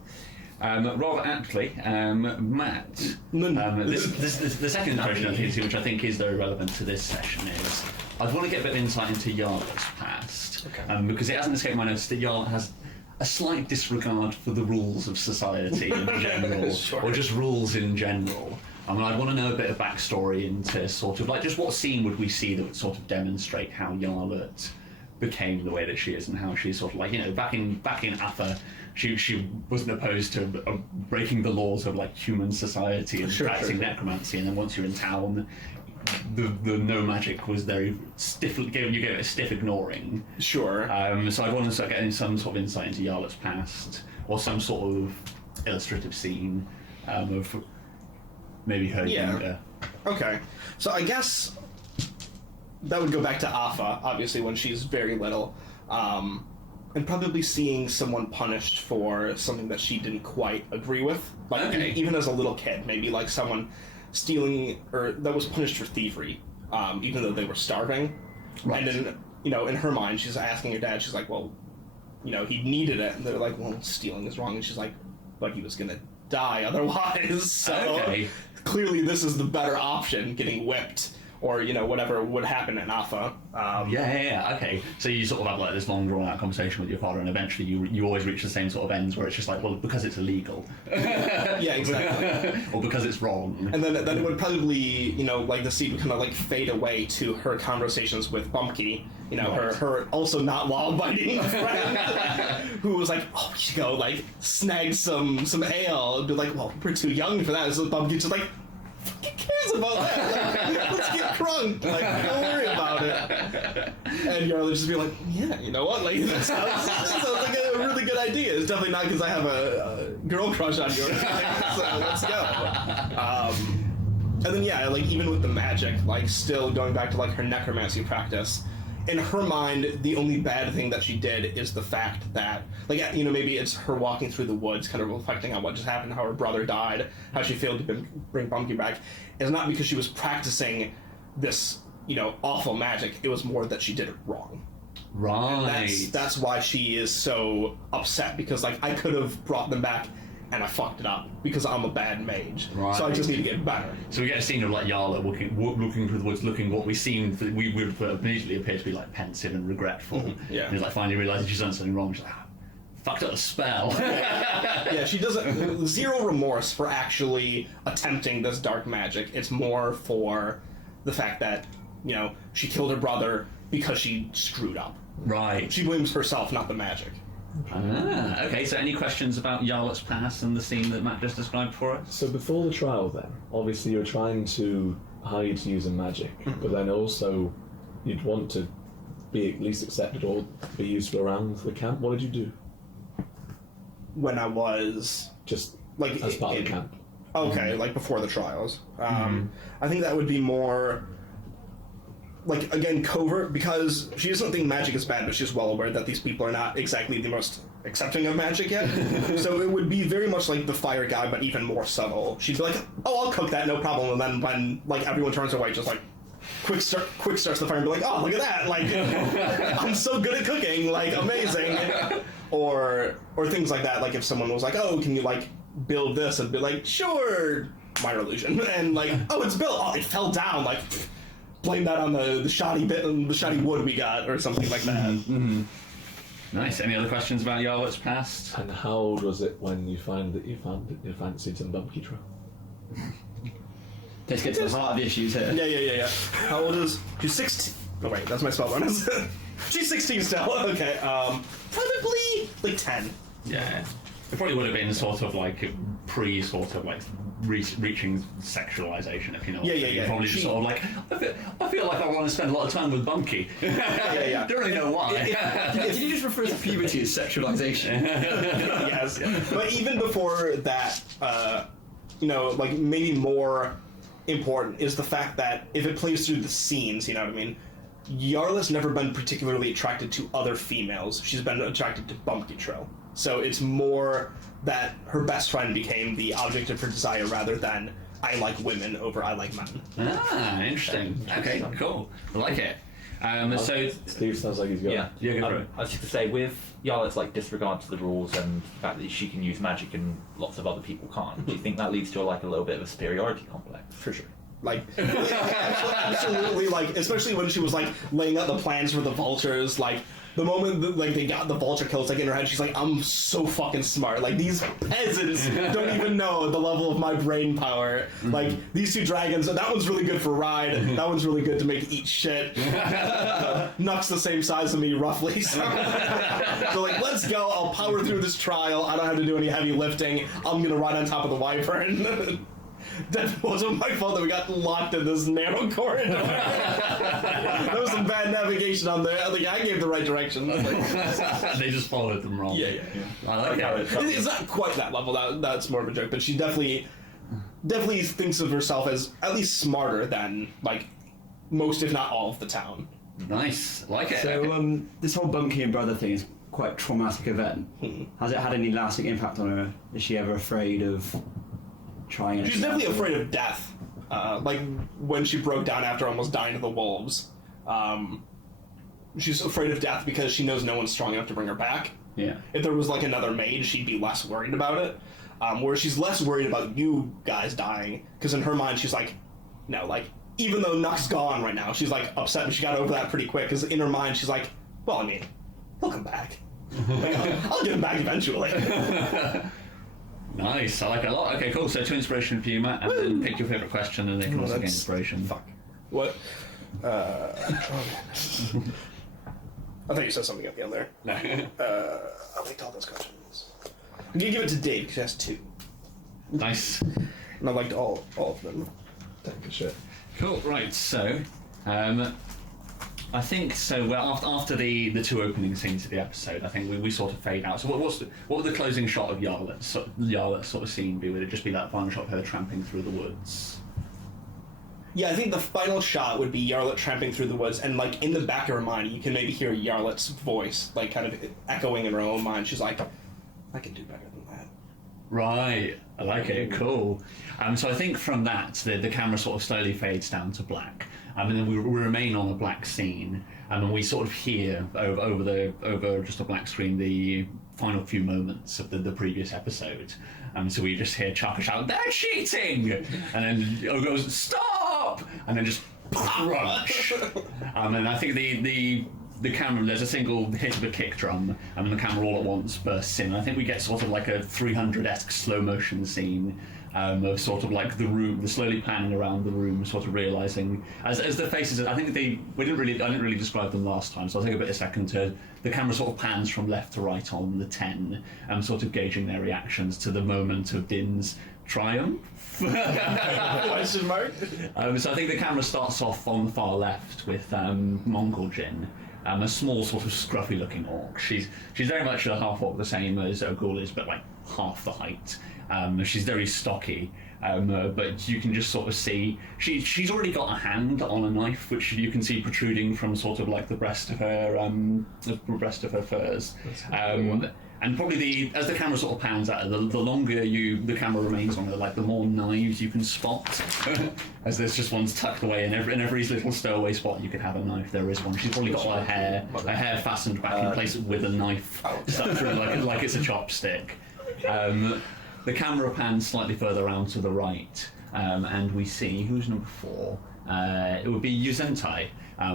Rather aptly, Matt. The second inspiration I think, which I think is very relevant to this session, is I want to get a bit of insight into Yarla's past, because it hasn't escaped my notice that Yarla has a slight disregard for the rules of society in general, or just rules in general. I mean, I'd want to know a bit of backstory into sort of like just what scene would we see that would sort of demonstrate how Yarla became the way that she is and how she's sort of like, you know, back in Atha, she wasn't opposed to breaking the laws of like human society and practicing necromancy, and then once you're in town, the no magic was very stiff. You gave it a stiff ignoring. Sure. So I'd want to start getting some sort of insight into Yarla's past, or some sort of illustrative scene of maybe her younger. Okay. So I guess that would go back to Afa, obviously, when she's very little. And probably seeing someone punished for something that she didn't quite agree with. Like, even as a little kid, maybe like someone stealing, or that was punished for thievery, even though they were starving. Right. And then, you know, in her mind, she's asking her dad, she's like, well, you know, he needed it. And they're like, well, stealing is wrong. And she's like, but he was going to die otherwise. So clearly this is the better option, getting whipped. Or, you know, whatever would happen in Afa. Okay. So you sort of have like this long drawn out conversation with your father, and eventually you always reach the same sort of ends where it's just like, well, because it's illegal. Yeah, exactly. Or because it's wrong. And then it would probably, you know, like the scene would kind of like fade away to her conversations with Bumpky. You know, her also not law-abiding friend, who was like, oh, we should go like snag some ale. And be like, well, we're too young for that. So Bumpky's just like, who cares about that? Like, let's get crunk. Like, don't worry about it. And Yarla just be like, yeah, you know what? Like, that sounds like a really good idea. It's definitely not because I have a girl crush on you. So let's go. And then yeah, like even with the magic, like still going back to like her necromancy practice. In her mind, the only bad thing that she did is the fact that, like, you know, maybe it's her walking through the woods, kind of reflecting on what just happened, how her brother died, how she failed to bring Bumpky back. It's not because she was practicing this, you know, awful magic. It was more that she did it wrong. Right. And that's why she is so upset, because, like, I could have brought them back and I fucked it up because I'm a bad mage. Right. So I just need to get better. So we get a scene of like Yarla looking through the woods, looking what we seen. We would immediately appear to be like pensive and regretful. Yeah. And he's like finally realizing she's done something wrong. She's like, fucked up the spell. Yeah, she doesn't. Zero remorse for actually attempting this dark magic. It's more for the fact that, you know, she killed her brother because she screwed up. Right. She blames herself, not the magic. Okay, so any questions about Yarla's past and the scene that Matt just described for us? So before the trial then, obviously you're trying to hide using magic, but then also you'd want to be at least accepted or be useful around the camp. What did you do? When I was... Just like as part of the camp. Okay, like before the trials. I think that would be more... like, again, covert, because she doesn't think magic is bad, but she's well aware that these people are not exactly the most accepting of magic yet. So it would be very much like the fire guy, but even more subtle. She'd be like, oh, I'll cook that, no problem. And then when, like, everyone turns away, just like, quick starts the fire and be like, oh, look at that. Like, I'm so good at cooking. Like, amazing. Or things like that. Like, if someone was like, oh, can you, like, build this? And be like, sure, minor illusion. And, like, oh, it's built. Oh, it fell down. Like... blame that on the shoddy the shoddy wood we got, or something like that. Nice. Any other questions about Yarlet's past? And how old was it when you found that you fancied some bumpy trail? Let's get to the heart of the issues here. Yeah. How old is... She's 16. Oh, wait, that's my spell bonus. She's 16 still. Okay, probably, like, 10. Yeah. It probably would have been sort of like sort of like reaching sexualization, if you know what I mean. Yeah. Probably just sort of like, I feel like I want to spend a lot of time with Bunky. Yeah. Don't really know why. Did you just refer to puberty as sexualization? Yes. But even before that, like, maybe more important is the fact that if it plays through the scenes, you know what I mean? Yarla's never been particularly attracted to other females. She's been attracted to Bumpy Trail. So it's more that her best friend became the object of her desire rather than I like women over I like men. Ah, interesting. Okay, cool. I like it. So Steve sounds like he's got. Yeah, Yeah, go for I it. was just to say, with Yarlet's like disregard to the rules and the fact that she can use magic and lots of other people can't, do you think that leads to like a little bit of a superiority complex? For sure. Like, absolutely, like, especially when she was, like, laying out the plans for the vultures, like, the moment that, like, they got the vulture kills, like, in her head, she's like, I'm so fucking smart. Like, these peasants don't even know the level of my brain power. Like, these two dragons, that one's really good for ride, that one's really good to make eat shit. Nuck's the same size as me, roughly, so like, let's go, I'll power through this trial, I don't have to do any heavy lifting, I'm gonna ride on top of the wyvern. That wasn't my fault that we got locked in this narrow corridor. There was some bad navigation on there. I think I gave the right direction. they just followed them wrong. Yeah. I like it. It's not quite that level. That's more of a joke. But she definitely thinks of herself as at least smarter than like most, if not all, of the town. Nice. I like it. So this whole Bunky and brother thing is quite a traumatic event. Has it had any lasting impact on her? Is she ever afraid of trying? She's definitely afraid of death. Like when she broke down after almost dying to the wolves. She's afraid of death because she knows no one's strong enough to bring her back. Yeah. If there was like another mage, she'd be less worried about it. Where she's less worried about you guys dying, because in her mind she's like, no, like even though Nuck's gone right now, she's like upset, and she got over that pretty quick. Because in her mind she's like, well, I mean, he'll come back. Like, I'll get him back eventually. Nice, I like it a lot. Okay, cool. So 2 inspiration for you, Matt, and then pick your favourite question, and they can also gain inspiration. Fuck. What? I thought you said something at the end there. No. I liked all those questions. I'm gonna give it to Dave because he has 2, Nice. and I liked all of them. Take a shit. Cool. Right. So, I think so. Well, after the 2 opening scenes of the episode, I think we sort of fade out. So, what would the closing shot of Yarlet's sort of scene be? Would it just be that final shot of her tramping through the woods? Yeah, I think the final shot would be Yarlet tramping through the woods, and like in the back of her mind, you can maybe hear Yarlet's voice, like kind of echoing in her own mind. She's like, "I can do better than that." Right. I like it. Cool. So I think from that, the camera sort of slowly fades down to black. And then we remain on a black scene, and then we sort of hear over just a black screen the final few moments of the previous episode. So we just hear Chaka shout, "They're cheating!" And then it goes, "Stop!" And then just crunch. And I think the camera, there's a single hit of a kick drum, and then the camera all at once bursts in. I think we get sort of like a 300-esque slow motion scene of sort of like the room, the slowly panning around the room, sort of realizing as the faces. I think I didn't really describe them last time, so I'll take a second to. The camera sort of pans from left to right on the 10, sort of gauging their reactions to the moment of Din's triumph. Question mark? So I think the camera starts off on the far left with Mongol Jin. A small sort of scruffy looking orc. She's very much a half orc, the same as Ogul is, but like half the height. She's very stocky, but you can just sort of see she's already got a hand on a knife, which you can see protruding from sort of like the breast of her furs. And probably as the camera sort of pans at her, the longer the camera remains on her, like the more knives you can spot. As there's just ones tucked away in every little stowaway spot you could have a knife. There is one. She's probably got her hair fastened back in place with a knife stuck through like it's a chopstick. the camera pans slightly further around to the right, and we see who's number 4. It would be Yuzentai,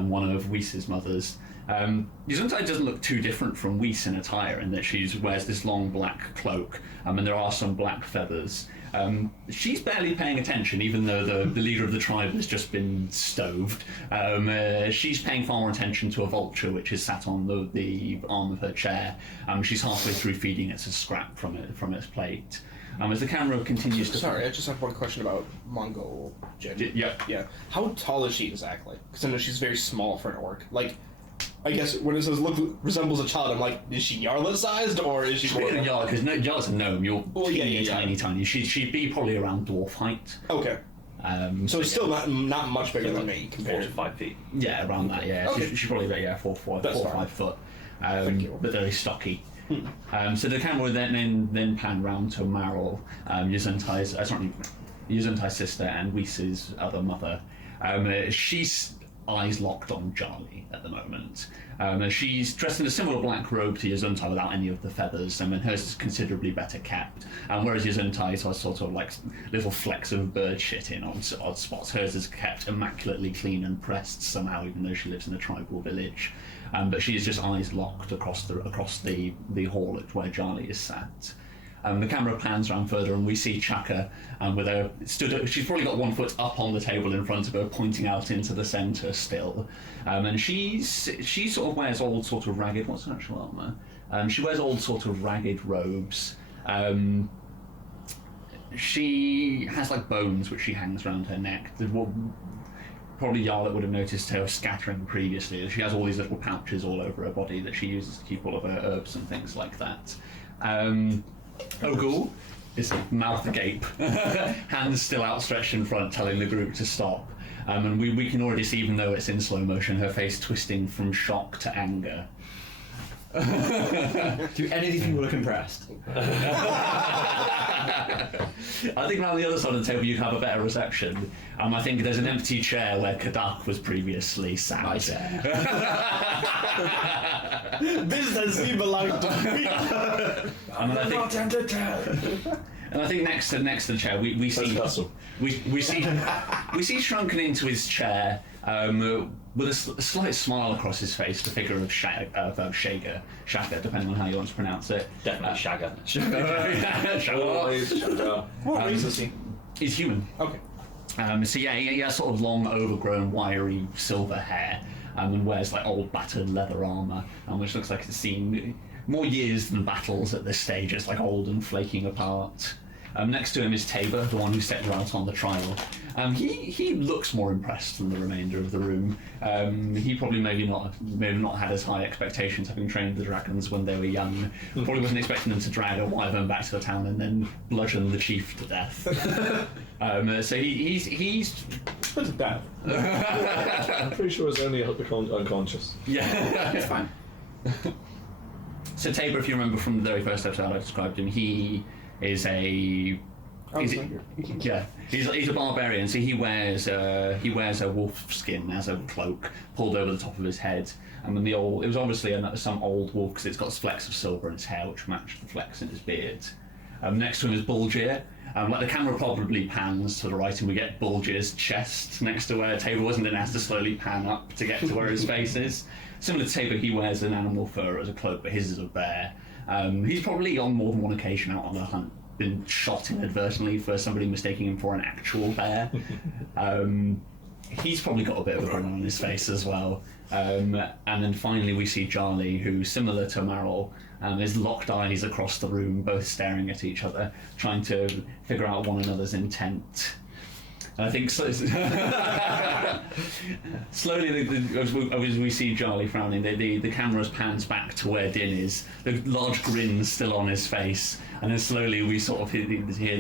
one of Whis' mothers. Yuzentai doesn't look too different from Whis in attire in that she wears this long black cloak, and there are some black feathers. She's barely paying attention, even though the leader of the tribe has just been stoved. She's paying far more attention to a vulture which is sat on the arm of her chair. She's halfway through feeding it a scrap from its plate. As the camera continues to... Sorry, I just have one question about Mongol Jen. Yeah. How tall is she exactly? Because I know she's very small for an orc. Like, I guess when it says resembles a child, I'm like, is she Yarla sized or is she more? Yarla, because Yarla's a gnome. You're tiny. She'd be probably around dwarf height. Okay. So it's still not much bigger than me 4 compared to 5 feet. Yeah, around that. Yeah, Okay. she's probably about 4 or 5 foot. Thank you. But very stocky. So the camera would then pan round to Maril, Yuzentai's sister and Whis' other mother. She's eyes locked on Charlie at the moment. She's dressed in a similar black robe to Yuzuntai without any of the feathers, and hers is considerably better kept. Whereas Yuzentai's has sort of like little flecks of bird shit in on odd spots, hers is kept immaculately clean and pressed somehow, even though she lives in a tribal village. But she is just eyes locked across the hall at where Charlie is sat. The camera pans around further, and we see Chaka with her she's probably got 1 foot up on the table in front of her, pointing out into the centre still. And she sort of wears old sort of ragged. What's her actual armour? She wears old sort of ragged robes. She has like bones which she hangs around her neck. Probably Yarla would have noticed her scattering previously. She has all these little pouches all over her body that she uses to keep all of her herbs and things like that. Ogul is mouth agape, hands still outstretched in front, telling the group to stop. And we can already see, even though it's in slow motion, her face twisting from shock to anger. Do any of these people look impressed? I think around the other side of the table you'd have a better reception. I think there's an empty chair where Kadak was previously sat. My chair. Business he belonged to me. And I think next to the chair we see shrunken into his chair with a slight smile across his face, the figure of Shaka, depending on how you want to pronounce it. Definitely Shagger. What race is he? He's human. Okay. So yeah, he has sort of long, overgrown, wiry silver hair, and wears like old, battered leather armour, which looks like it's seen more years than battles at this stage. It's like old and flaking apart. Next to him is Tabor, the one who set her out on the trial. He looks more impressed than the remainder of the room. He probably maybe not had as high expectations, having trained the dragons when they were young. Probably wasn't expecting them to drag a wyvern back to the town and then bludgeon the chief to death. So he's What's that? I'm pretty sure it's only unconscious. yeah, It's fine. So Tabor, if you remember from the very first episode I described him, he is a he's a barbarian. So he wears a wolf skin as a cloak pulled over the top of his head. And then it was obviously some old wolf because it's got flecks of silver in its hair which match the flecks in his beard. Next to him is Bulgir. Like the camera probably pans to the right and we get Bulgir's chest next to where Tabor was, and then has to slowly pan up to get to where his face is. Similar to Tabor, he wears an animal fur as a cloak, but his is a bear. He's probably on more than one occasion out on a hunt been shot inadvertently for somebody mistaking him for an actual bear. He's probably got a bit of a grin on his face as well. And then finally we see Charlie, who, similar to Maril, is locked eyes across the room, both staring at each other, trying to figure out one another's intent. And I think slowly, as we see Charlie frowning, the camera pans back to where Din is, the large grin still on his face, and then slowly we sort of hear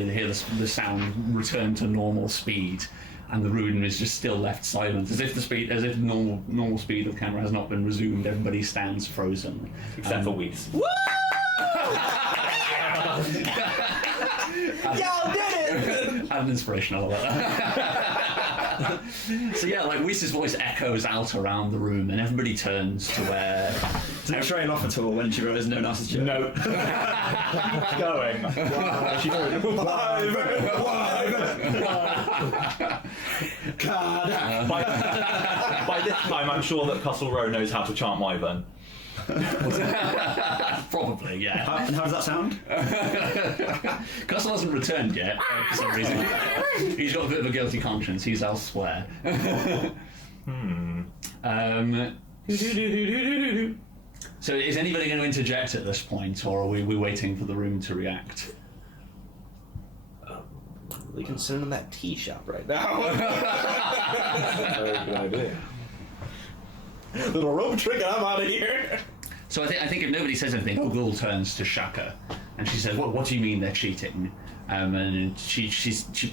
the sound return to normal speed, and the room is just still left silent, as if normal speed of camera has not been resumed. Everybody stands frozen, Except for Whis. Y'all did it! I had an inspiration out of that. So yeah, like Whist's voice echoes out around the room, and everybody turns to where. Does it trail off at all when she realises no one else is cheering? No. Going. By this time, I'm sure that Castle Row knows how to chant Wyvern. Probably, yeah. And how does that sound? Castle hasn't returned yet for some reason. He's got a bit of a guilty conscience. He's elsewhere. So is anybody going to interject at this point, or are we waiting for the room to react? We can send him that tea shop right now. Very good idea. Little rope trick and I'm out of here. So I think if nobody says anything, Ogul turns to Shaka, and she says, "What do you mean they're cheating?" And she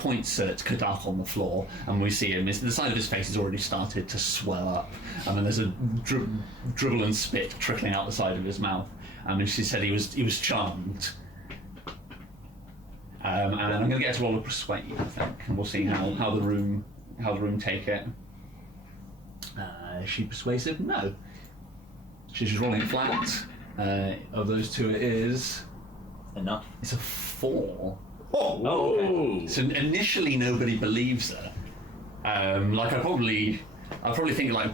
points at Kadak on the floor, and we see him. The side of his face has already started to swell up, and there's a dribble and spit trickling out the side of his mouth. And she said he was charmed. And I'm going to get to roll a persuade, I think, and we'll see how the room take it. Is she persuasive? No. She's rolling flat. Of those two, it is Enough. it's a 4. Oh, okay. So initially nobody believes her. Like I probably think like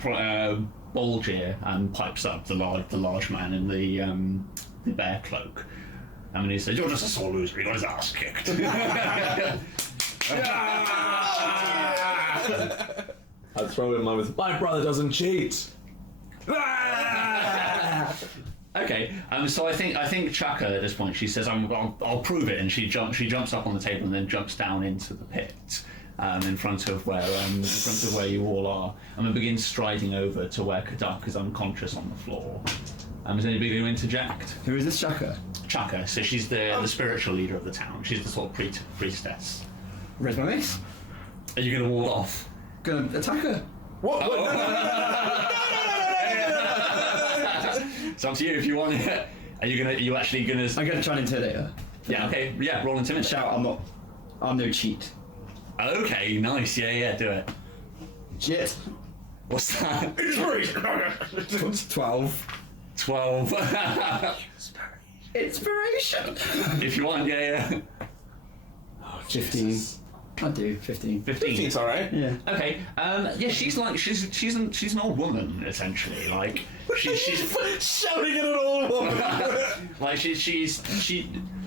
Bolgier pipes up the large man in the bear cloak. I mean, he says, "You're just a sore loser. He got his ass kicked." I'd throw in mine with, "My brother doesn't cheat." Okay, so I think Chaka at this point, she says, I'll prove it," and she jumps up on the table and then jumps down into the pit in front of where you all are, and then begins striding over to where Kadak is unconscious on the floor. Is anybody going to interject? Who is this Chaka? Chaka, so she's the spiritual leader of the town. She's the sort of priestess. Raise my mace. Are you going to wall off? Gonna attack her. What? It's up to you if you want it. Are you actually gonna? I'm gonna try and intimidate her. Yeah. Okay. Yeah. Roll intimidate. Shout, I'm no cheat. Okay. Nice. Yeah. Do it. Shit. What's that? 12. 12. Inspiration. If you want. Yeah. 15. I do 15. 15. It's all right. Yeah. Okay. Yeah. She's an old woman essentially. Like she's Shouting at an old woman. like she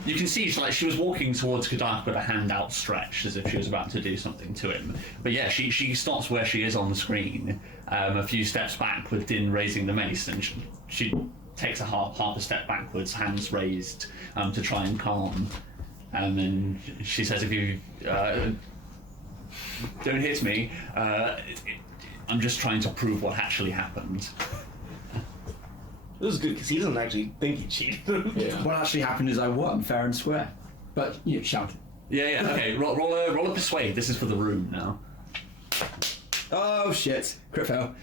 you can see she was walking towards Kadak with a hand outstretched as if she was about to do something to him. But yeah, she stops where she is on the screen, a few steps back with Din raising the mace, and she takes a half a step backwards, hands raised, to try and calm. And then she says, "If you don't hit me, I'm just trying to prove what actually happened." This is good because he doesn't actually think he cheated. Yeah. What actually happened is I won, fair and square. But you shout. Yeah. Okay. Roll a persuade. This is for the room now. Oh shit! Crit fail.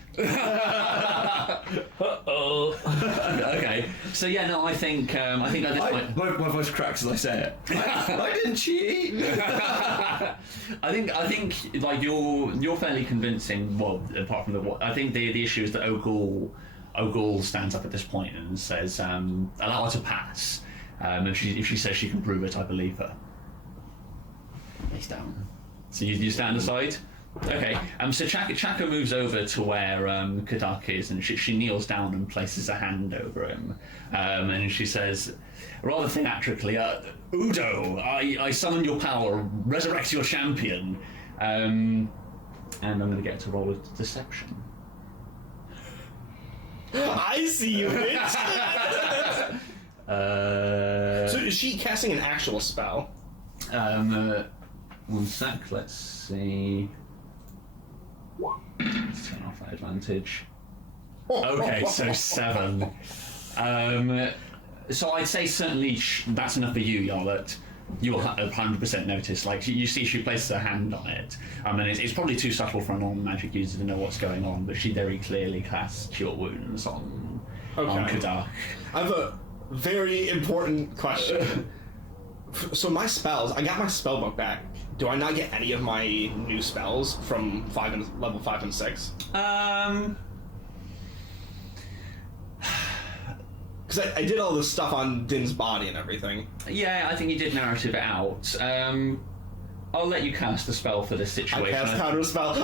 Okay. So yeah, no, I think at this point, My voice cracks as I say it. I didn't cheat. I think like you're fairly convincing. Well, apart from I think the issue is that Ogul stands up at this point and says, "Allow her to pass." If she says she can prove it, I believe her. Face down. So you stand aside. Okay. So Chaka moves over to where Kadak is, and she kneels down and places a hand over him, and she says, rather theatrically, "Udo, I summon your power, resurrect your champion," and I'm going to get to roll a deception. I see you, bitch. So is she casting an actual spell? 1 sec. Let's see. Let's turn off that advantage. Okay, so 7. So I'd say certainly that's enough for you, Yarlet. You will 100% notice. Like you see, she places her hand on it. And it's probably too subtle for a non-magic user to know what's going on, but she very clearly casts Cure Wounds on Kadak. I have a very important question. So my spells, I got my spellbook back Do I not get any of my new spells from level 5 and 6? Because I did all this stuff on Din's body and everything. Yeah, I think you did narrative it out. I'll let you cast a spell for this situation. I cast counter spell.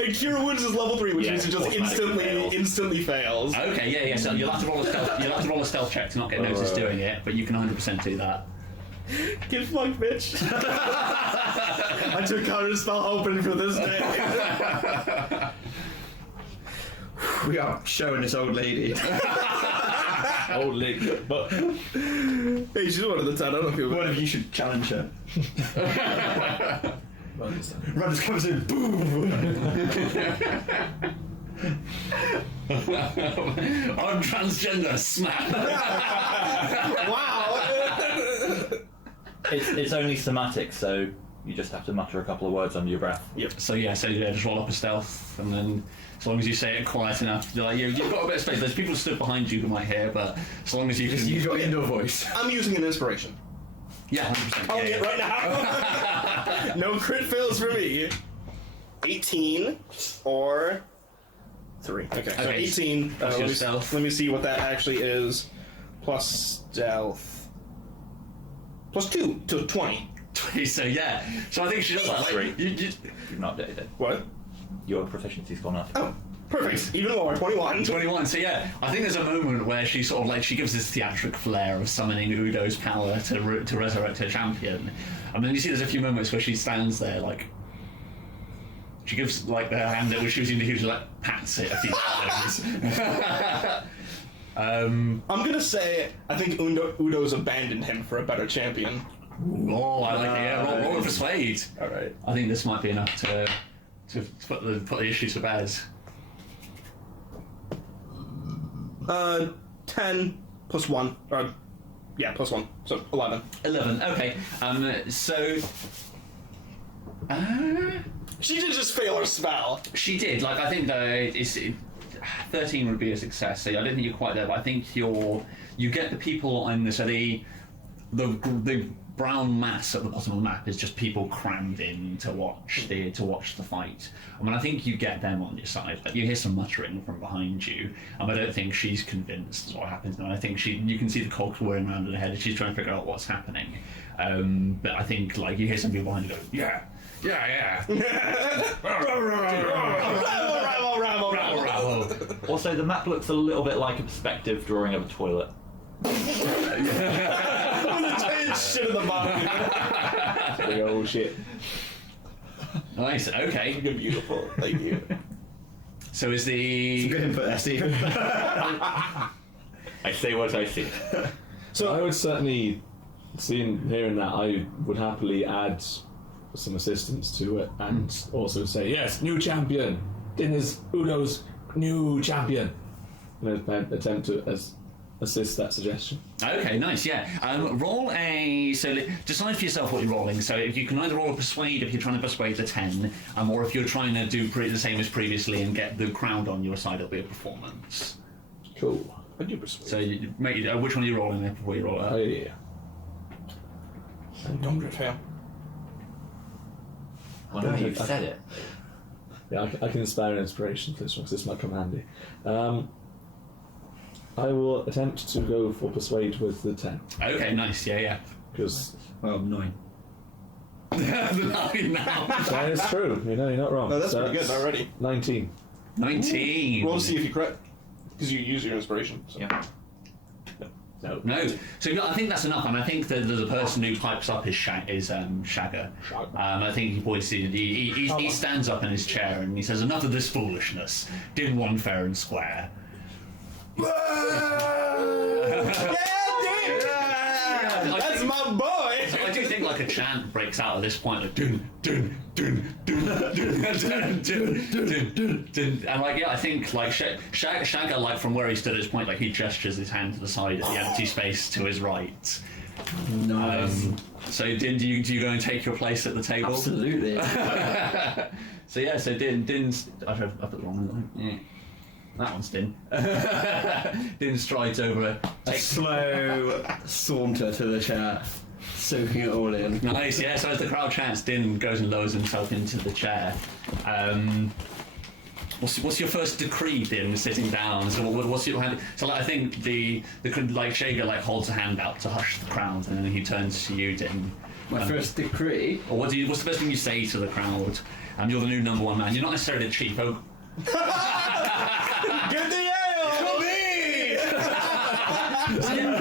And Cure Wounds is level 3, which means it just instantly fails. Okay, yeah. So you'll have to roll a stealth. You'll have to roll a stealth check to not get noticed doing it, but you can 100% do that. Get fucked, bitch. I took counter spell hoping for this day. We are showing this old lady. Old lady. But Hey, she's one of the 10. I don't feel One of you should challenge her. Run just comes in, boom! I'm transgender, smack! Wow! It's only somatic, so you just have to mutter a couple of words under your breath. So just roll up a stealth, and then as long as you say it quiet enough, you've got a bit of space. There's people stood behind you who might hear, but as long as you can Use your indoor voice. I'm using an inspiration. Yeah, 100%. I'll get right now. No crit fails for me. 18 or 3. Okay, so 18. That's your stealth. Let me see what that actually is. Plus stealth. Plus 2 to 20. So yeah. So I think she does that. Like, You've not updated it. What? Your proficiency's gone up. Oh, perfect. Even lower. 21. 21. So yeah, I think there's a moment where she sort of like she gives this theatric flair of summoning Udo's power to resurrect her champion, and then you see there's a few moments where she stands there like. She gives like her hand that was shooting the huge like pats it a few times. I'm gonna say I think Udo's abandoned him for a better champion. Oh, I like it. Yeah, roll a persuade. All right. I think this might be enough to put the issues to bed. 10 plus 1. Plus 1. So 11. 11. Okay. She did just fail her spell. She did. Like I think though, 13 would be a success. So I don't think you're quite there, but I think you get the people on the the brown mass at the bottom of the map is just people crammed in to watch the fight. I mean, I think you get them on your side. Like you hear some muttering from behind you, and I don't think she's convinced what happens. And I think you can see the cogs whirring around in her head, and she's trying to figure out what's happening. But I think like you hear some people behind you go, yeah. Also, the map looks a little bit like a perspective drawing of a toilet. Shit in the bottom. Like, oh shit. Nice. Okay. You're beautiful. Thank you. So is the Good input there, Stephen. I say what I see. So I would certainly, hearing that, I would happily add some assistance to it and also say, yes, new champion. Din is Udo's new champion. Attempt to assist that suggestion. Okay, nice, yeah. Roll a... So decide for yourself what you're rolling. So if you can either roll a persuade if you're trying to persuade the 10, or if you're trying to do the same as previously and get the crowd on your side, it'll be a performance. Cool. I do persuade. So which one are you rolling there before you roll Oh, it? yeah. Don't crit fail. Well, now you've said it. Yeah, I can spare an inspiration for this one, because this might come handy. I will attempt to go for persuade with the 10. Okay, nice, yeah. Because... Well, 9. The 9 now. That is true, you're not wrong. No, that's pretty good already. 19. 19. Roll to see if you crit. Because you use your inspiration. So. Yeah. No. So I think that's enough, and I think that the person who pipes up is Shagger. I think he points to he stands up in his chair and he says, "Enough of this foolishness. Din won fair and square." That's my boy! So I do think like a chant breaks out at this point, like dun dun dun dun dun dun dun dun dun, and like I think like Shagger like from where he stood at this point, like he gestures his hand to the side at the empty space to his right. Nice. So Din, do you go and take your place at the table? Absolutely. So Din's I put the wrong one. Yeah. That one's Din. Din strides over. A slow saunter to the chair. soaking it all in. Nice, yeah. So as the crowd chants, Din goes and lowers himself into the chair. What's your first decree, Din, sitting down? So what's your hand? So like, I think the like Shager like holds a hand out to hush the crowd, and then he turns to you, Din. My first decree. Or what's the first thing you say to the crowd? You're the new number one man. You're not necessarily the chief. Oh. Get the ale!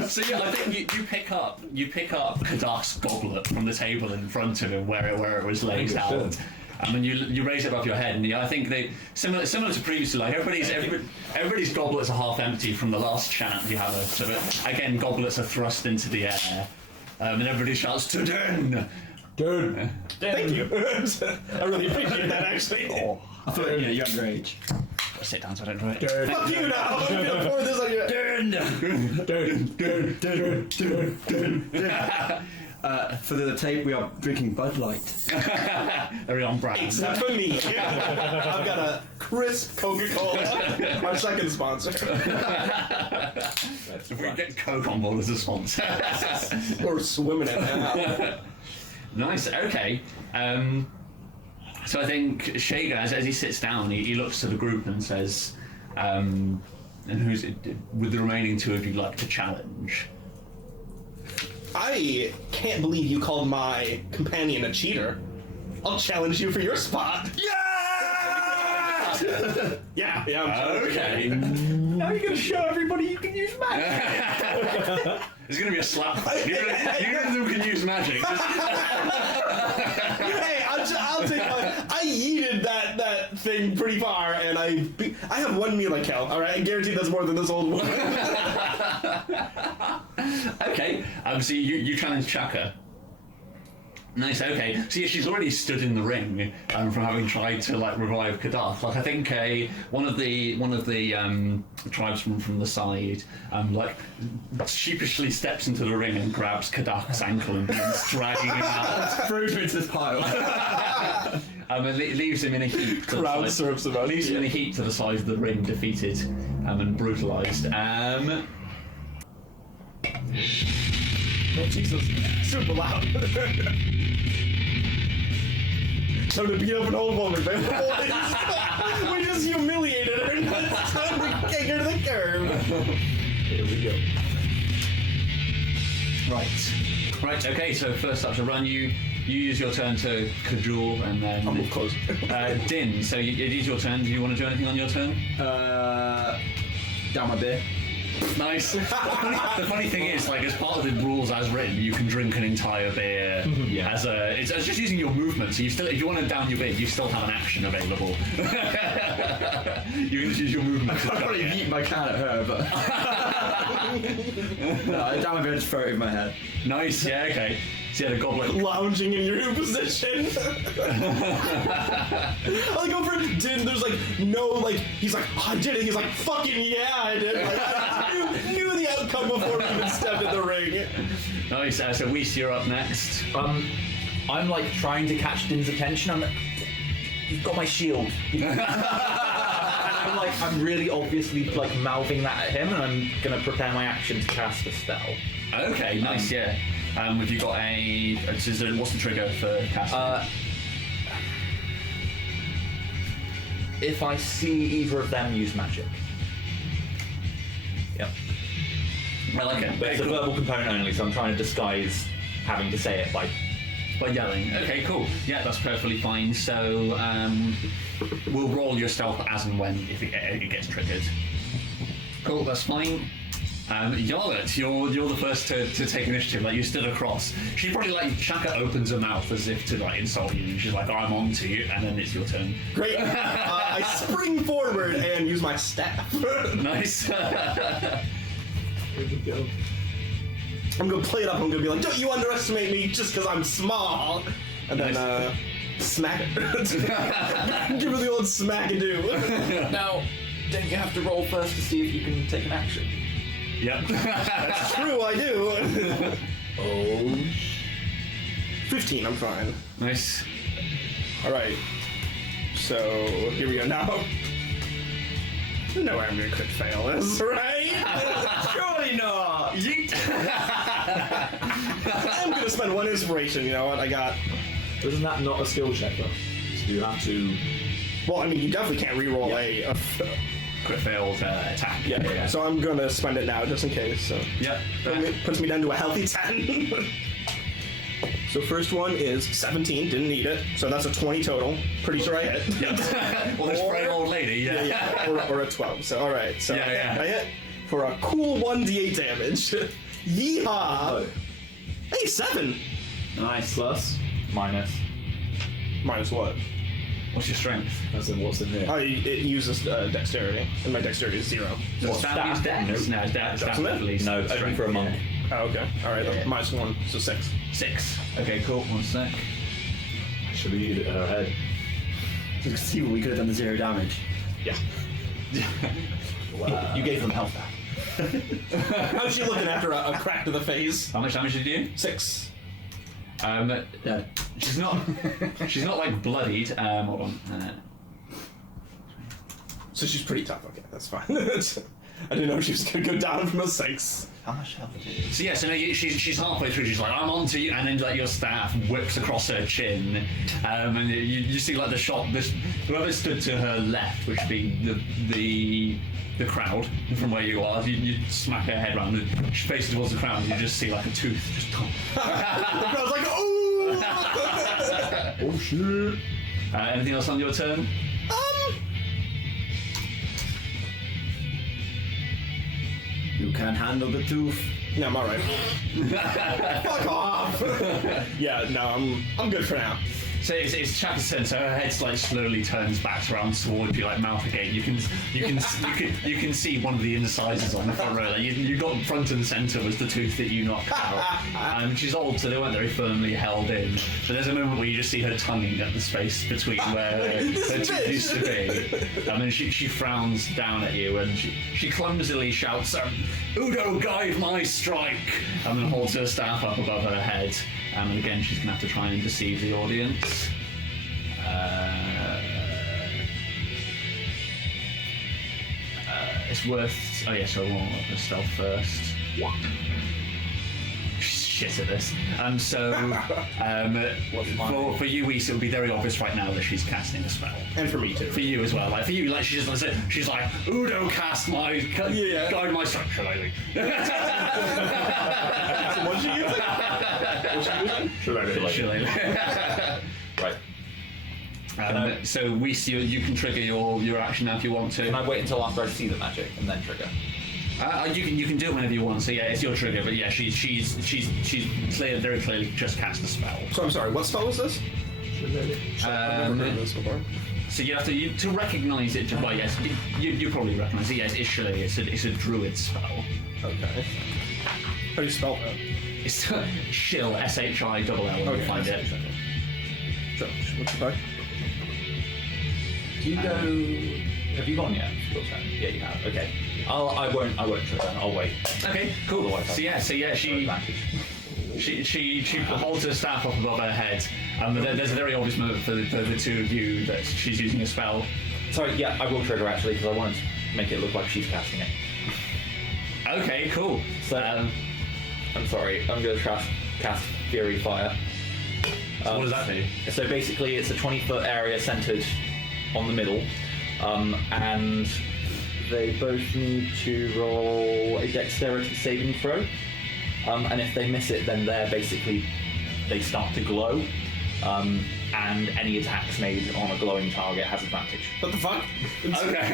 So yeah, I think you pick up Kadak's goblet from the table in front of him where it was laid out. And you raise it above your head, and I think they similar to previously, like everybody's goblets are half empty from the last chant you have. So again, goblets are thrust into the air, and everybody shouts to Din. Dude. Thank you. I really appreciate that, actually. I thought you had rage. Gotta sit down so I don't write. Fuck you now! I'm gonna pour this on your... For the tape, we are drinking Bud Light. Very on brand. Except for me. I've got a crisp Coca-Cola. Our second sponsor. If we get Coke on board as a sponsor. We're swimming in it now. Nice, okay. So I think Shager, as he sits down, he looks to the group and says, and who's it, with the remaining two of you like to challenge? I can't believe you called my companion a cheater. I'll challenge you for your spot. Yeah! Yeah, I'm Okay. Now you're gonna show everybody you can use magic. There's gonna be a slap fight. You can use magic. Hey, I'll take I yeeted that thing pretty far, and I have one meal I kill. All right, I guarantee that's more than this old woman. Okay. So you challenge Chaka. Nice. Okay. So yeah, she's already stood in the ring from having tried to like revive Kadarth. Like I think one of the tribes from the side like sheepishly steps into the ring and grabs Kadarth's ankle and begins dragging him out. Throws me into this pile. And leaves him in a heap. Crowd surfs about. Leaves him in a heap to the side of the ring, defeated and brutalised. Oh, Jesus. Super loud. Time to beat up an old woman, man. We just humiliated her. It's time to kick her to the curb. Here we go. Right, okay, so first up to run, you use your turn to cajole, and then... I'll move close. Din, so it is your turn. Do you want to do anything on your turn? Down my beer. Nice. The funny thing is, like, as part of the rules as written, you can drink an entire beer as a... It's just using your movement, so you still, if you want to down your beer, you still have an action available. You can just use your movement. I'd probably yeet my can at her, but... No, down my beer, just throw it in my head. Nice, yeah, okay. So you had a goblet. Lounging in your new position. I go for Din. There's like no like. He's like, oh, I did it. He's like, fucking yeah, I did. Like, I knew the outcome before we even stepped in the ring. Nice. So Weiss, you're up next. I'm like trying to catch Din's attention. I'm like, you've got my shield. And I'm really obviously like mouthing that at him, and I'm gonna prepare my action to cast a spell. Okay, nice, yeah. Have you got what's the trigger for casting? If I see either of them use magic. Yep. I like it. But it's a verbal component only, so I'm trying to disguise having to say it by yelling. Okay, cool. Yeah, that's perfectly fine. So we'll roll your stealth as and when if it gets triggered. Cool, that's fine. Yarlet, you're the first to take initiative. Like, you stood across. She probably like Chaka opens her mouth as if to like insult you, and she's like, oh, I'm on to you, and then it's your turn. Great. I spring forward and use my staff. Nice. Here we go. I'm gonna play it up. I'm gonna be like, don't you underestimate me just because I'm small. And then smack it. Give her the old smack-a-doo. Now, don't you have to roll first to see if you can take an action? Yep. That's true, I do. Oh. 15, I'm fine. Nice. Alright. So, here we go now. No, I'm gonna crit fail this, right? Surely not! Yeet. I'm gonna spend 1 inspiration. You know what? I got. Isn't that not a skill check though? So you have to. Well, I mean, you definitely can't reroll a Crit failed attack. yeah. So I'm gonna spend it now just in case. So Yeah. puts me down to a healthy 10. So first one is 17. Didn't need it. So that's a 20 total. Pretty sure I hit. Well, this Or- frail old lady. Yeah. Or a 12. So all right. So Yeah. I hit for a cool 1d8 damage. Yeehaw! Oh. Hey, 7. Nice. Plus. Minus. Minus what? What's your strength? As in what's in here. Oh, it uses dexterity, and my dexterity is 0. Does that use dex? No, it's dex Doesn't it? at least. No, only Strength, for a monk. Oh, okay. All right. Yeah. Minus 1, so 6. 6. Okay, cool. 1 sec. Should we eat it in her head? You can see what we could have done the 0 damage. Yeah. Wow. You gave them health back. How's she looking after a crack to the face? How much damage did you do? 6. Dead. She's not. She's not like bloodied. Hold on. So she's pretty tough. Okay, that's fine. I didn't know she was gonna go down from a 6. How much health did you? So yeah, so now she's halfway through. She's like, "I'm on to you," and then like your staff whips across her chin, and you see like the shot. This whoever stood to her left, which being the crowd from where you are, you smack her head round, and she faces towards the crowd, and you just see like a tooth just come. The crowd's like, oh! Oh shit! Anything else on your turn? You can handle the tooth. No, I'm alright. Fuck off! Yeah, no, I'm good for now. So it's Chaka's turn. So her head like slowly turns back around towards you, like mouth again. You can see one of the incisors on the front row. Like, you got front and center was the tooth that you knocked out. And she's old, so they weren't very firmly held in. But there's a moment where you just see her tonguing at the space between where her tooth used to be. And then she frowns down at you, and she clumsily shouts, "Udo, guide my strike!" And then holds her staff up above her head. And again, she's gonna have to try and deceive the audience. It's worth. Oh yeah, so we'll the stealth first. Shit at this. So for you, Issa, it would be very obvious right now that she's casting a spell. And for me too. For you as well. Like for you, like she's like, "Udo, cast my guide my strike." Shillelagh. So what's she using? Shillelagh. Right. So we see you can trigger your action now if you want to. Can I wait until after I see the magic and then trigger? You can do it whenever you want. So yeah, it's your trigger. But yeah, she's very clearly just cast a spell. So I'm sorry, what spell was this? I've never heard of this before. So you have to recognise it. Well, yes, you probably recognise it. Yes, it's Shillelagh. It's a druid spell. Okay. How do you spell that? It's Shill, Shill. You'll find it. So, what's the back? Do you go? Have you gone yet? Your turn. Yeah, you have. Okay. I won't trigger. I'll wait. Okay, cool. Otherwise, So yeah, she holds her staff up above her head. There's a very obvious moment for the two of you that she's using a spell. Sorry. Yeah, I will trigger actually because I want to make it look like she's casting it. Okay, cool. So I'm sorry. I'm going to cast Fury Fire. What does that do? So basically, it's a 20-foot area centered on the middle, and they both need to roll a dexterity saving throw. And if they miss it, then they start to glow. And any attacks made on a glowing target has advantage. What the fuck? Okay.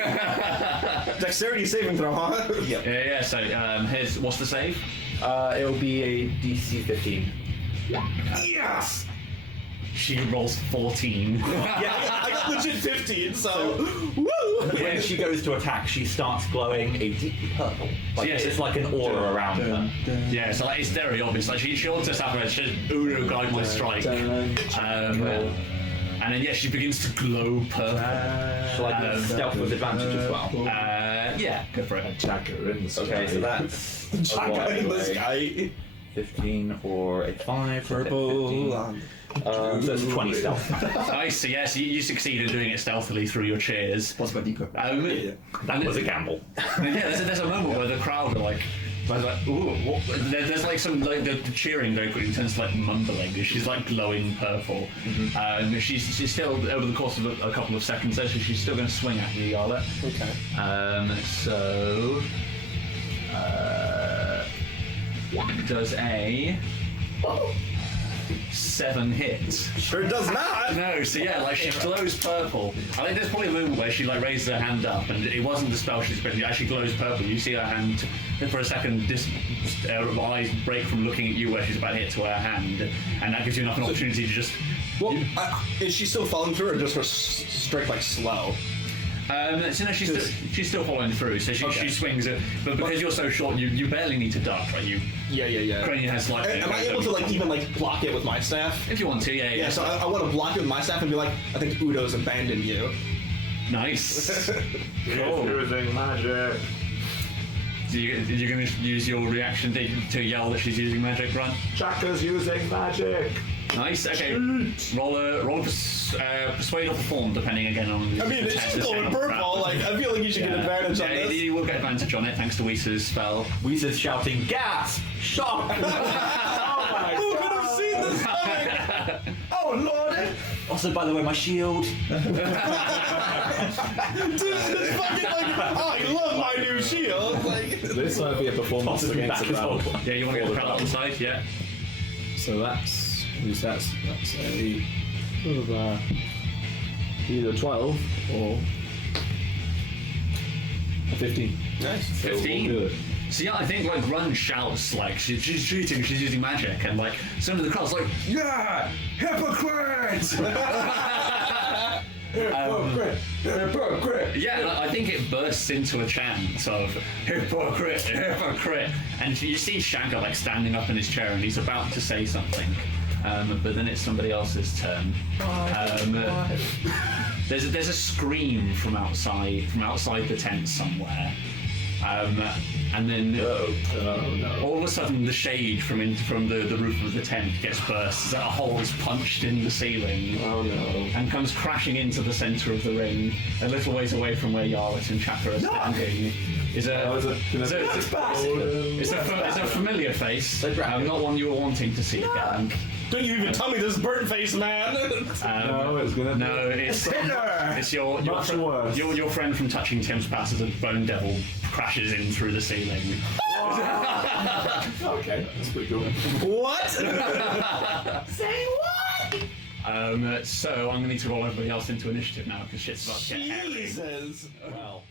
Dexterity saving throw, huh? Yep. Yeah. So here's what's the save? It'll be a DC 15. Yes! She rolls 14. Yeah, I got legit 15, so woo! When she goes to attack, she starts glowing a deep purple. Like Yes. it's like an aura around her. Yeah, so like, it's very obvious. Like she holds herself up and she says, "Udo, guide my strike." And then she begins to glow purple. Shall I do stealth with advantage as well? Yeah, go for it. Attack her in the sky. Okay, so that's a Jack in the wide sky. 15 or a 5. Purple. So it's 20 stealth. Nice. So yes, you succeed in doing it stealthily through your cheers. What's my deeper? That was a gamble. Yeah, there's a moment where the crowd are like I was like, ooh, what? There's like some like the cheering very quickly turns to like mumbling. She's like glowing purple. She's still over the course of a couple of seconds there, so she's still going to swing at you, Yarlet. Okay. So does a 7 hits. Sure does not. No, so yeah, like she glows purple. I think there's probably a moment where she like raises her hand up, and it wasn't the spell she's putting. It actually glows purple. You see her hand for a second. Her eyes break from looking at you where she's about to hit to her hand, and that gives you enough an opportunity to just. Well, is she still following through, or just her strike like slow? So no, she's still following through. So she swings it, but because you're so short, you barely need to duck, right? You crane your head slightly. Am I able to like even like block it with my staff? If you want to, yeah. Yeah, so I want to block it with my staff and be like, I think Udo's abandoned you. Nice. Cool. Using magic. You're going to use your reaction to yell that she's using magic, Run? Chaka's using magic. Nice. Okay. Roll a persuade or perform, depending again on. I mean, it's just going purple. Like, I feel like you should get advantage on this. You will get advantage on it thanks to Whisa's spell. Whisa's shouting, "Gas! Shock!" Oh my Who could have seen this coming? Oh lord! Also, by the way, my shield. Dude, it's fucking like, oh, I love my new shield. Like, This might be a performance Possibly against back the as well. crowd. Yeah, you want to get the crowd up the side, yeah. So that's a either 12 or a 15. nice. 15. Good. So yeah, I think like Run shouts like she's shooting, she's using magic, and like some of the crowd's like, yeah, hypocrite! Hypocrite! Yeah, and I think it bursts into a chant of hypocrite, hypocrite, and you see Shagger like standing up in his chair, and he's about to say something, but then it's somebody else's turn. There's a scream from outside the tent somewhere. And then all of a sudden the shade from the roof of the tent gets burst as a hole is punched in the ceiling. Oh no. And comes crashing into the centre of the ring, a little ways away from where Yarlet and Chakra are standing. It's a familiar face, not one you were wanting to see again. Don't you even tell me this burnt face, man. No, it's gonna. No, it's your friend from touching Tim's past as a bone devil crashes in through the ceiling. Okay, that's pretty cool. What? Say what? So I'm gonna need to roll everybody else into initiative now because shit's about to get hairy. Jesus. Well.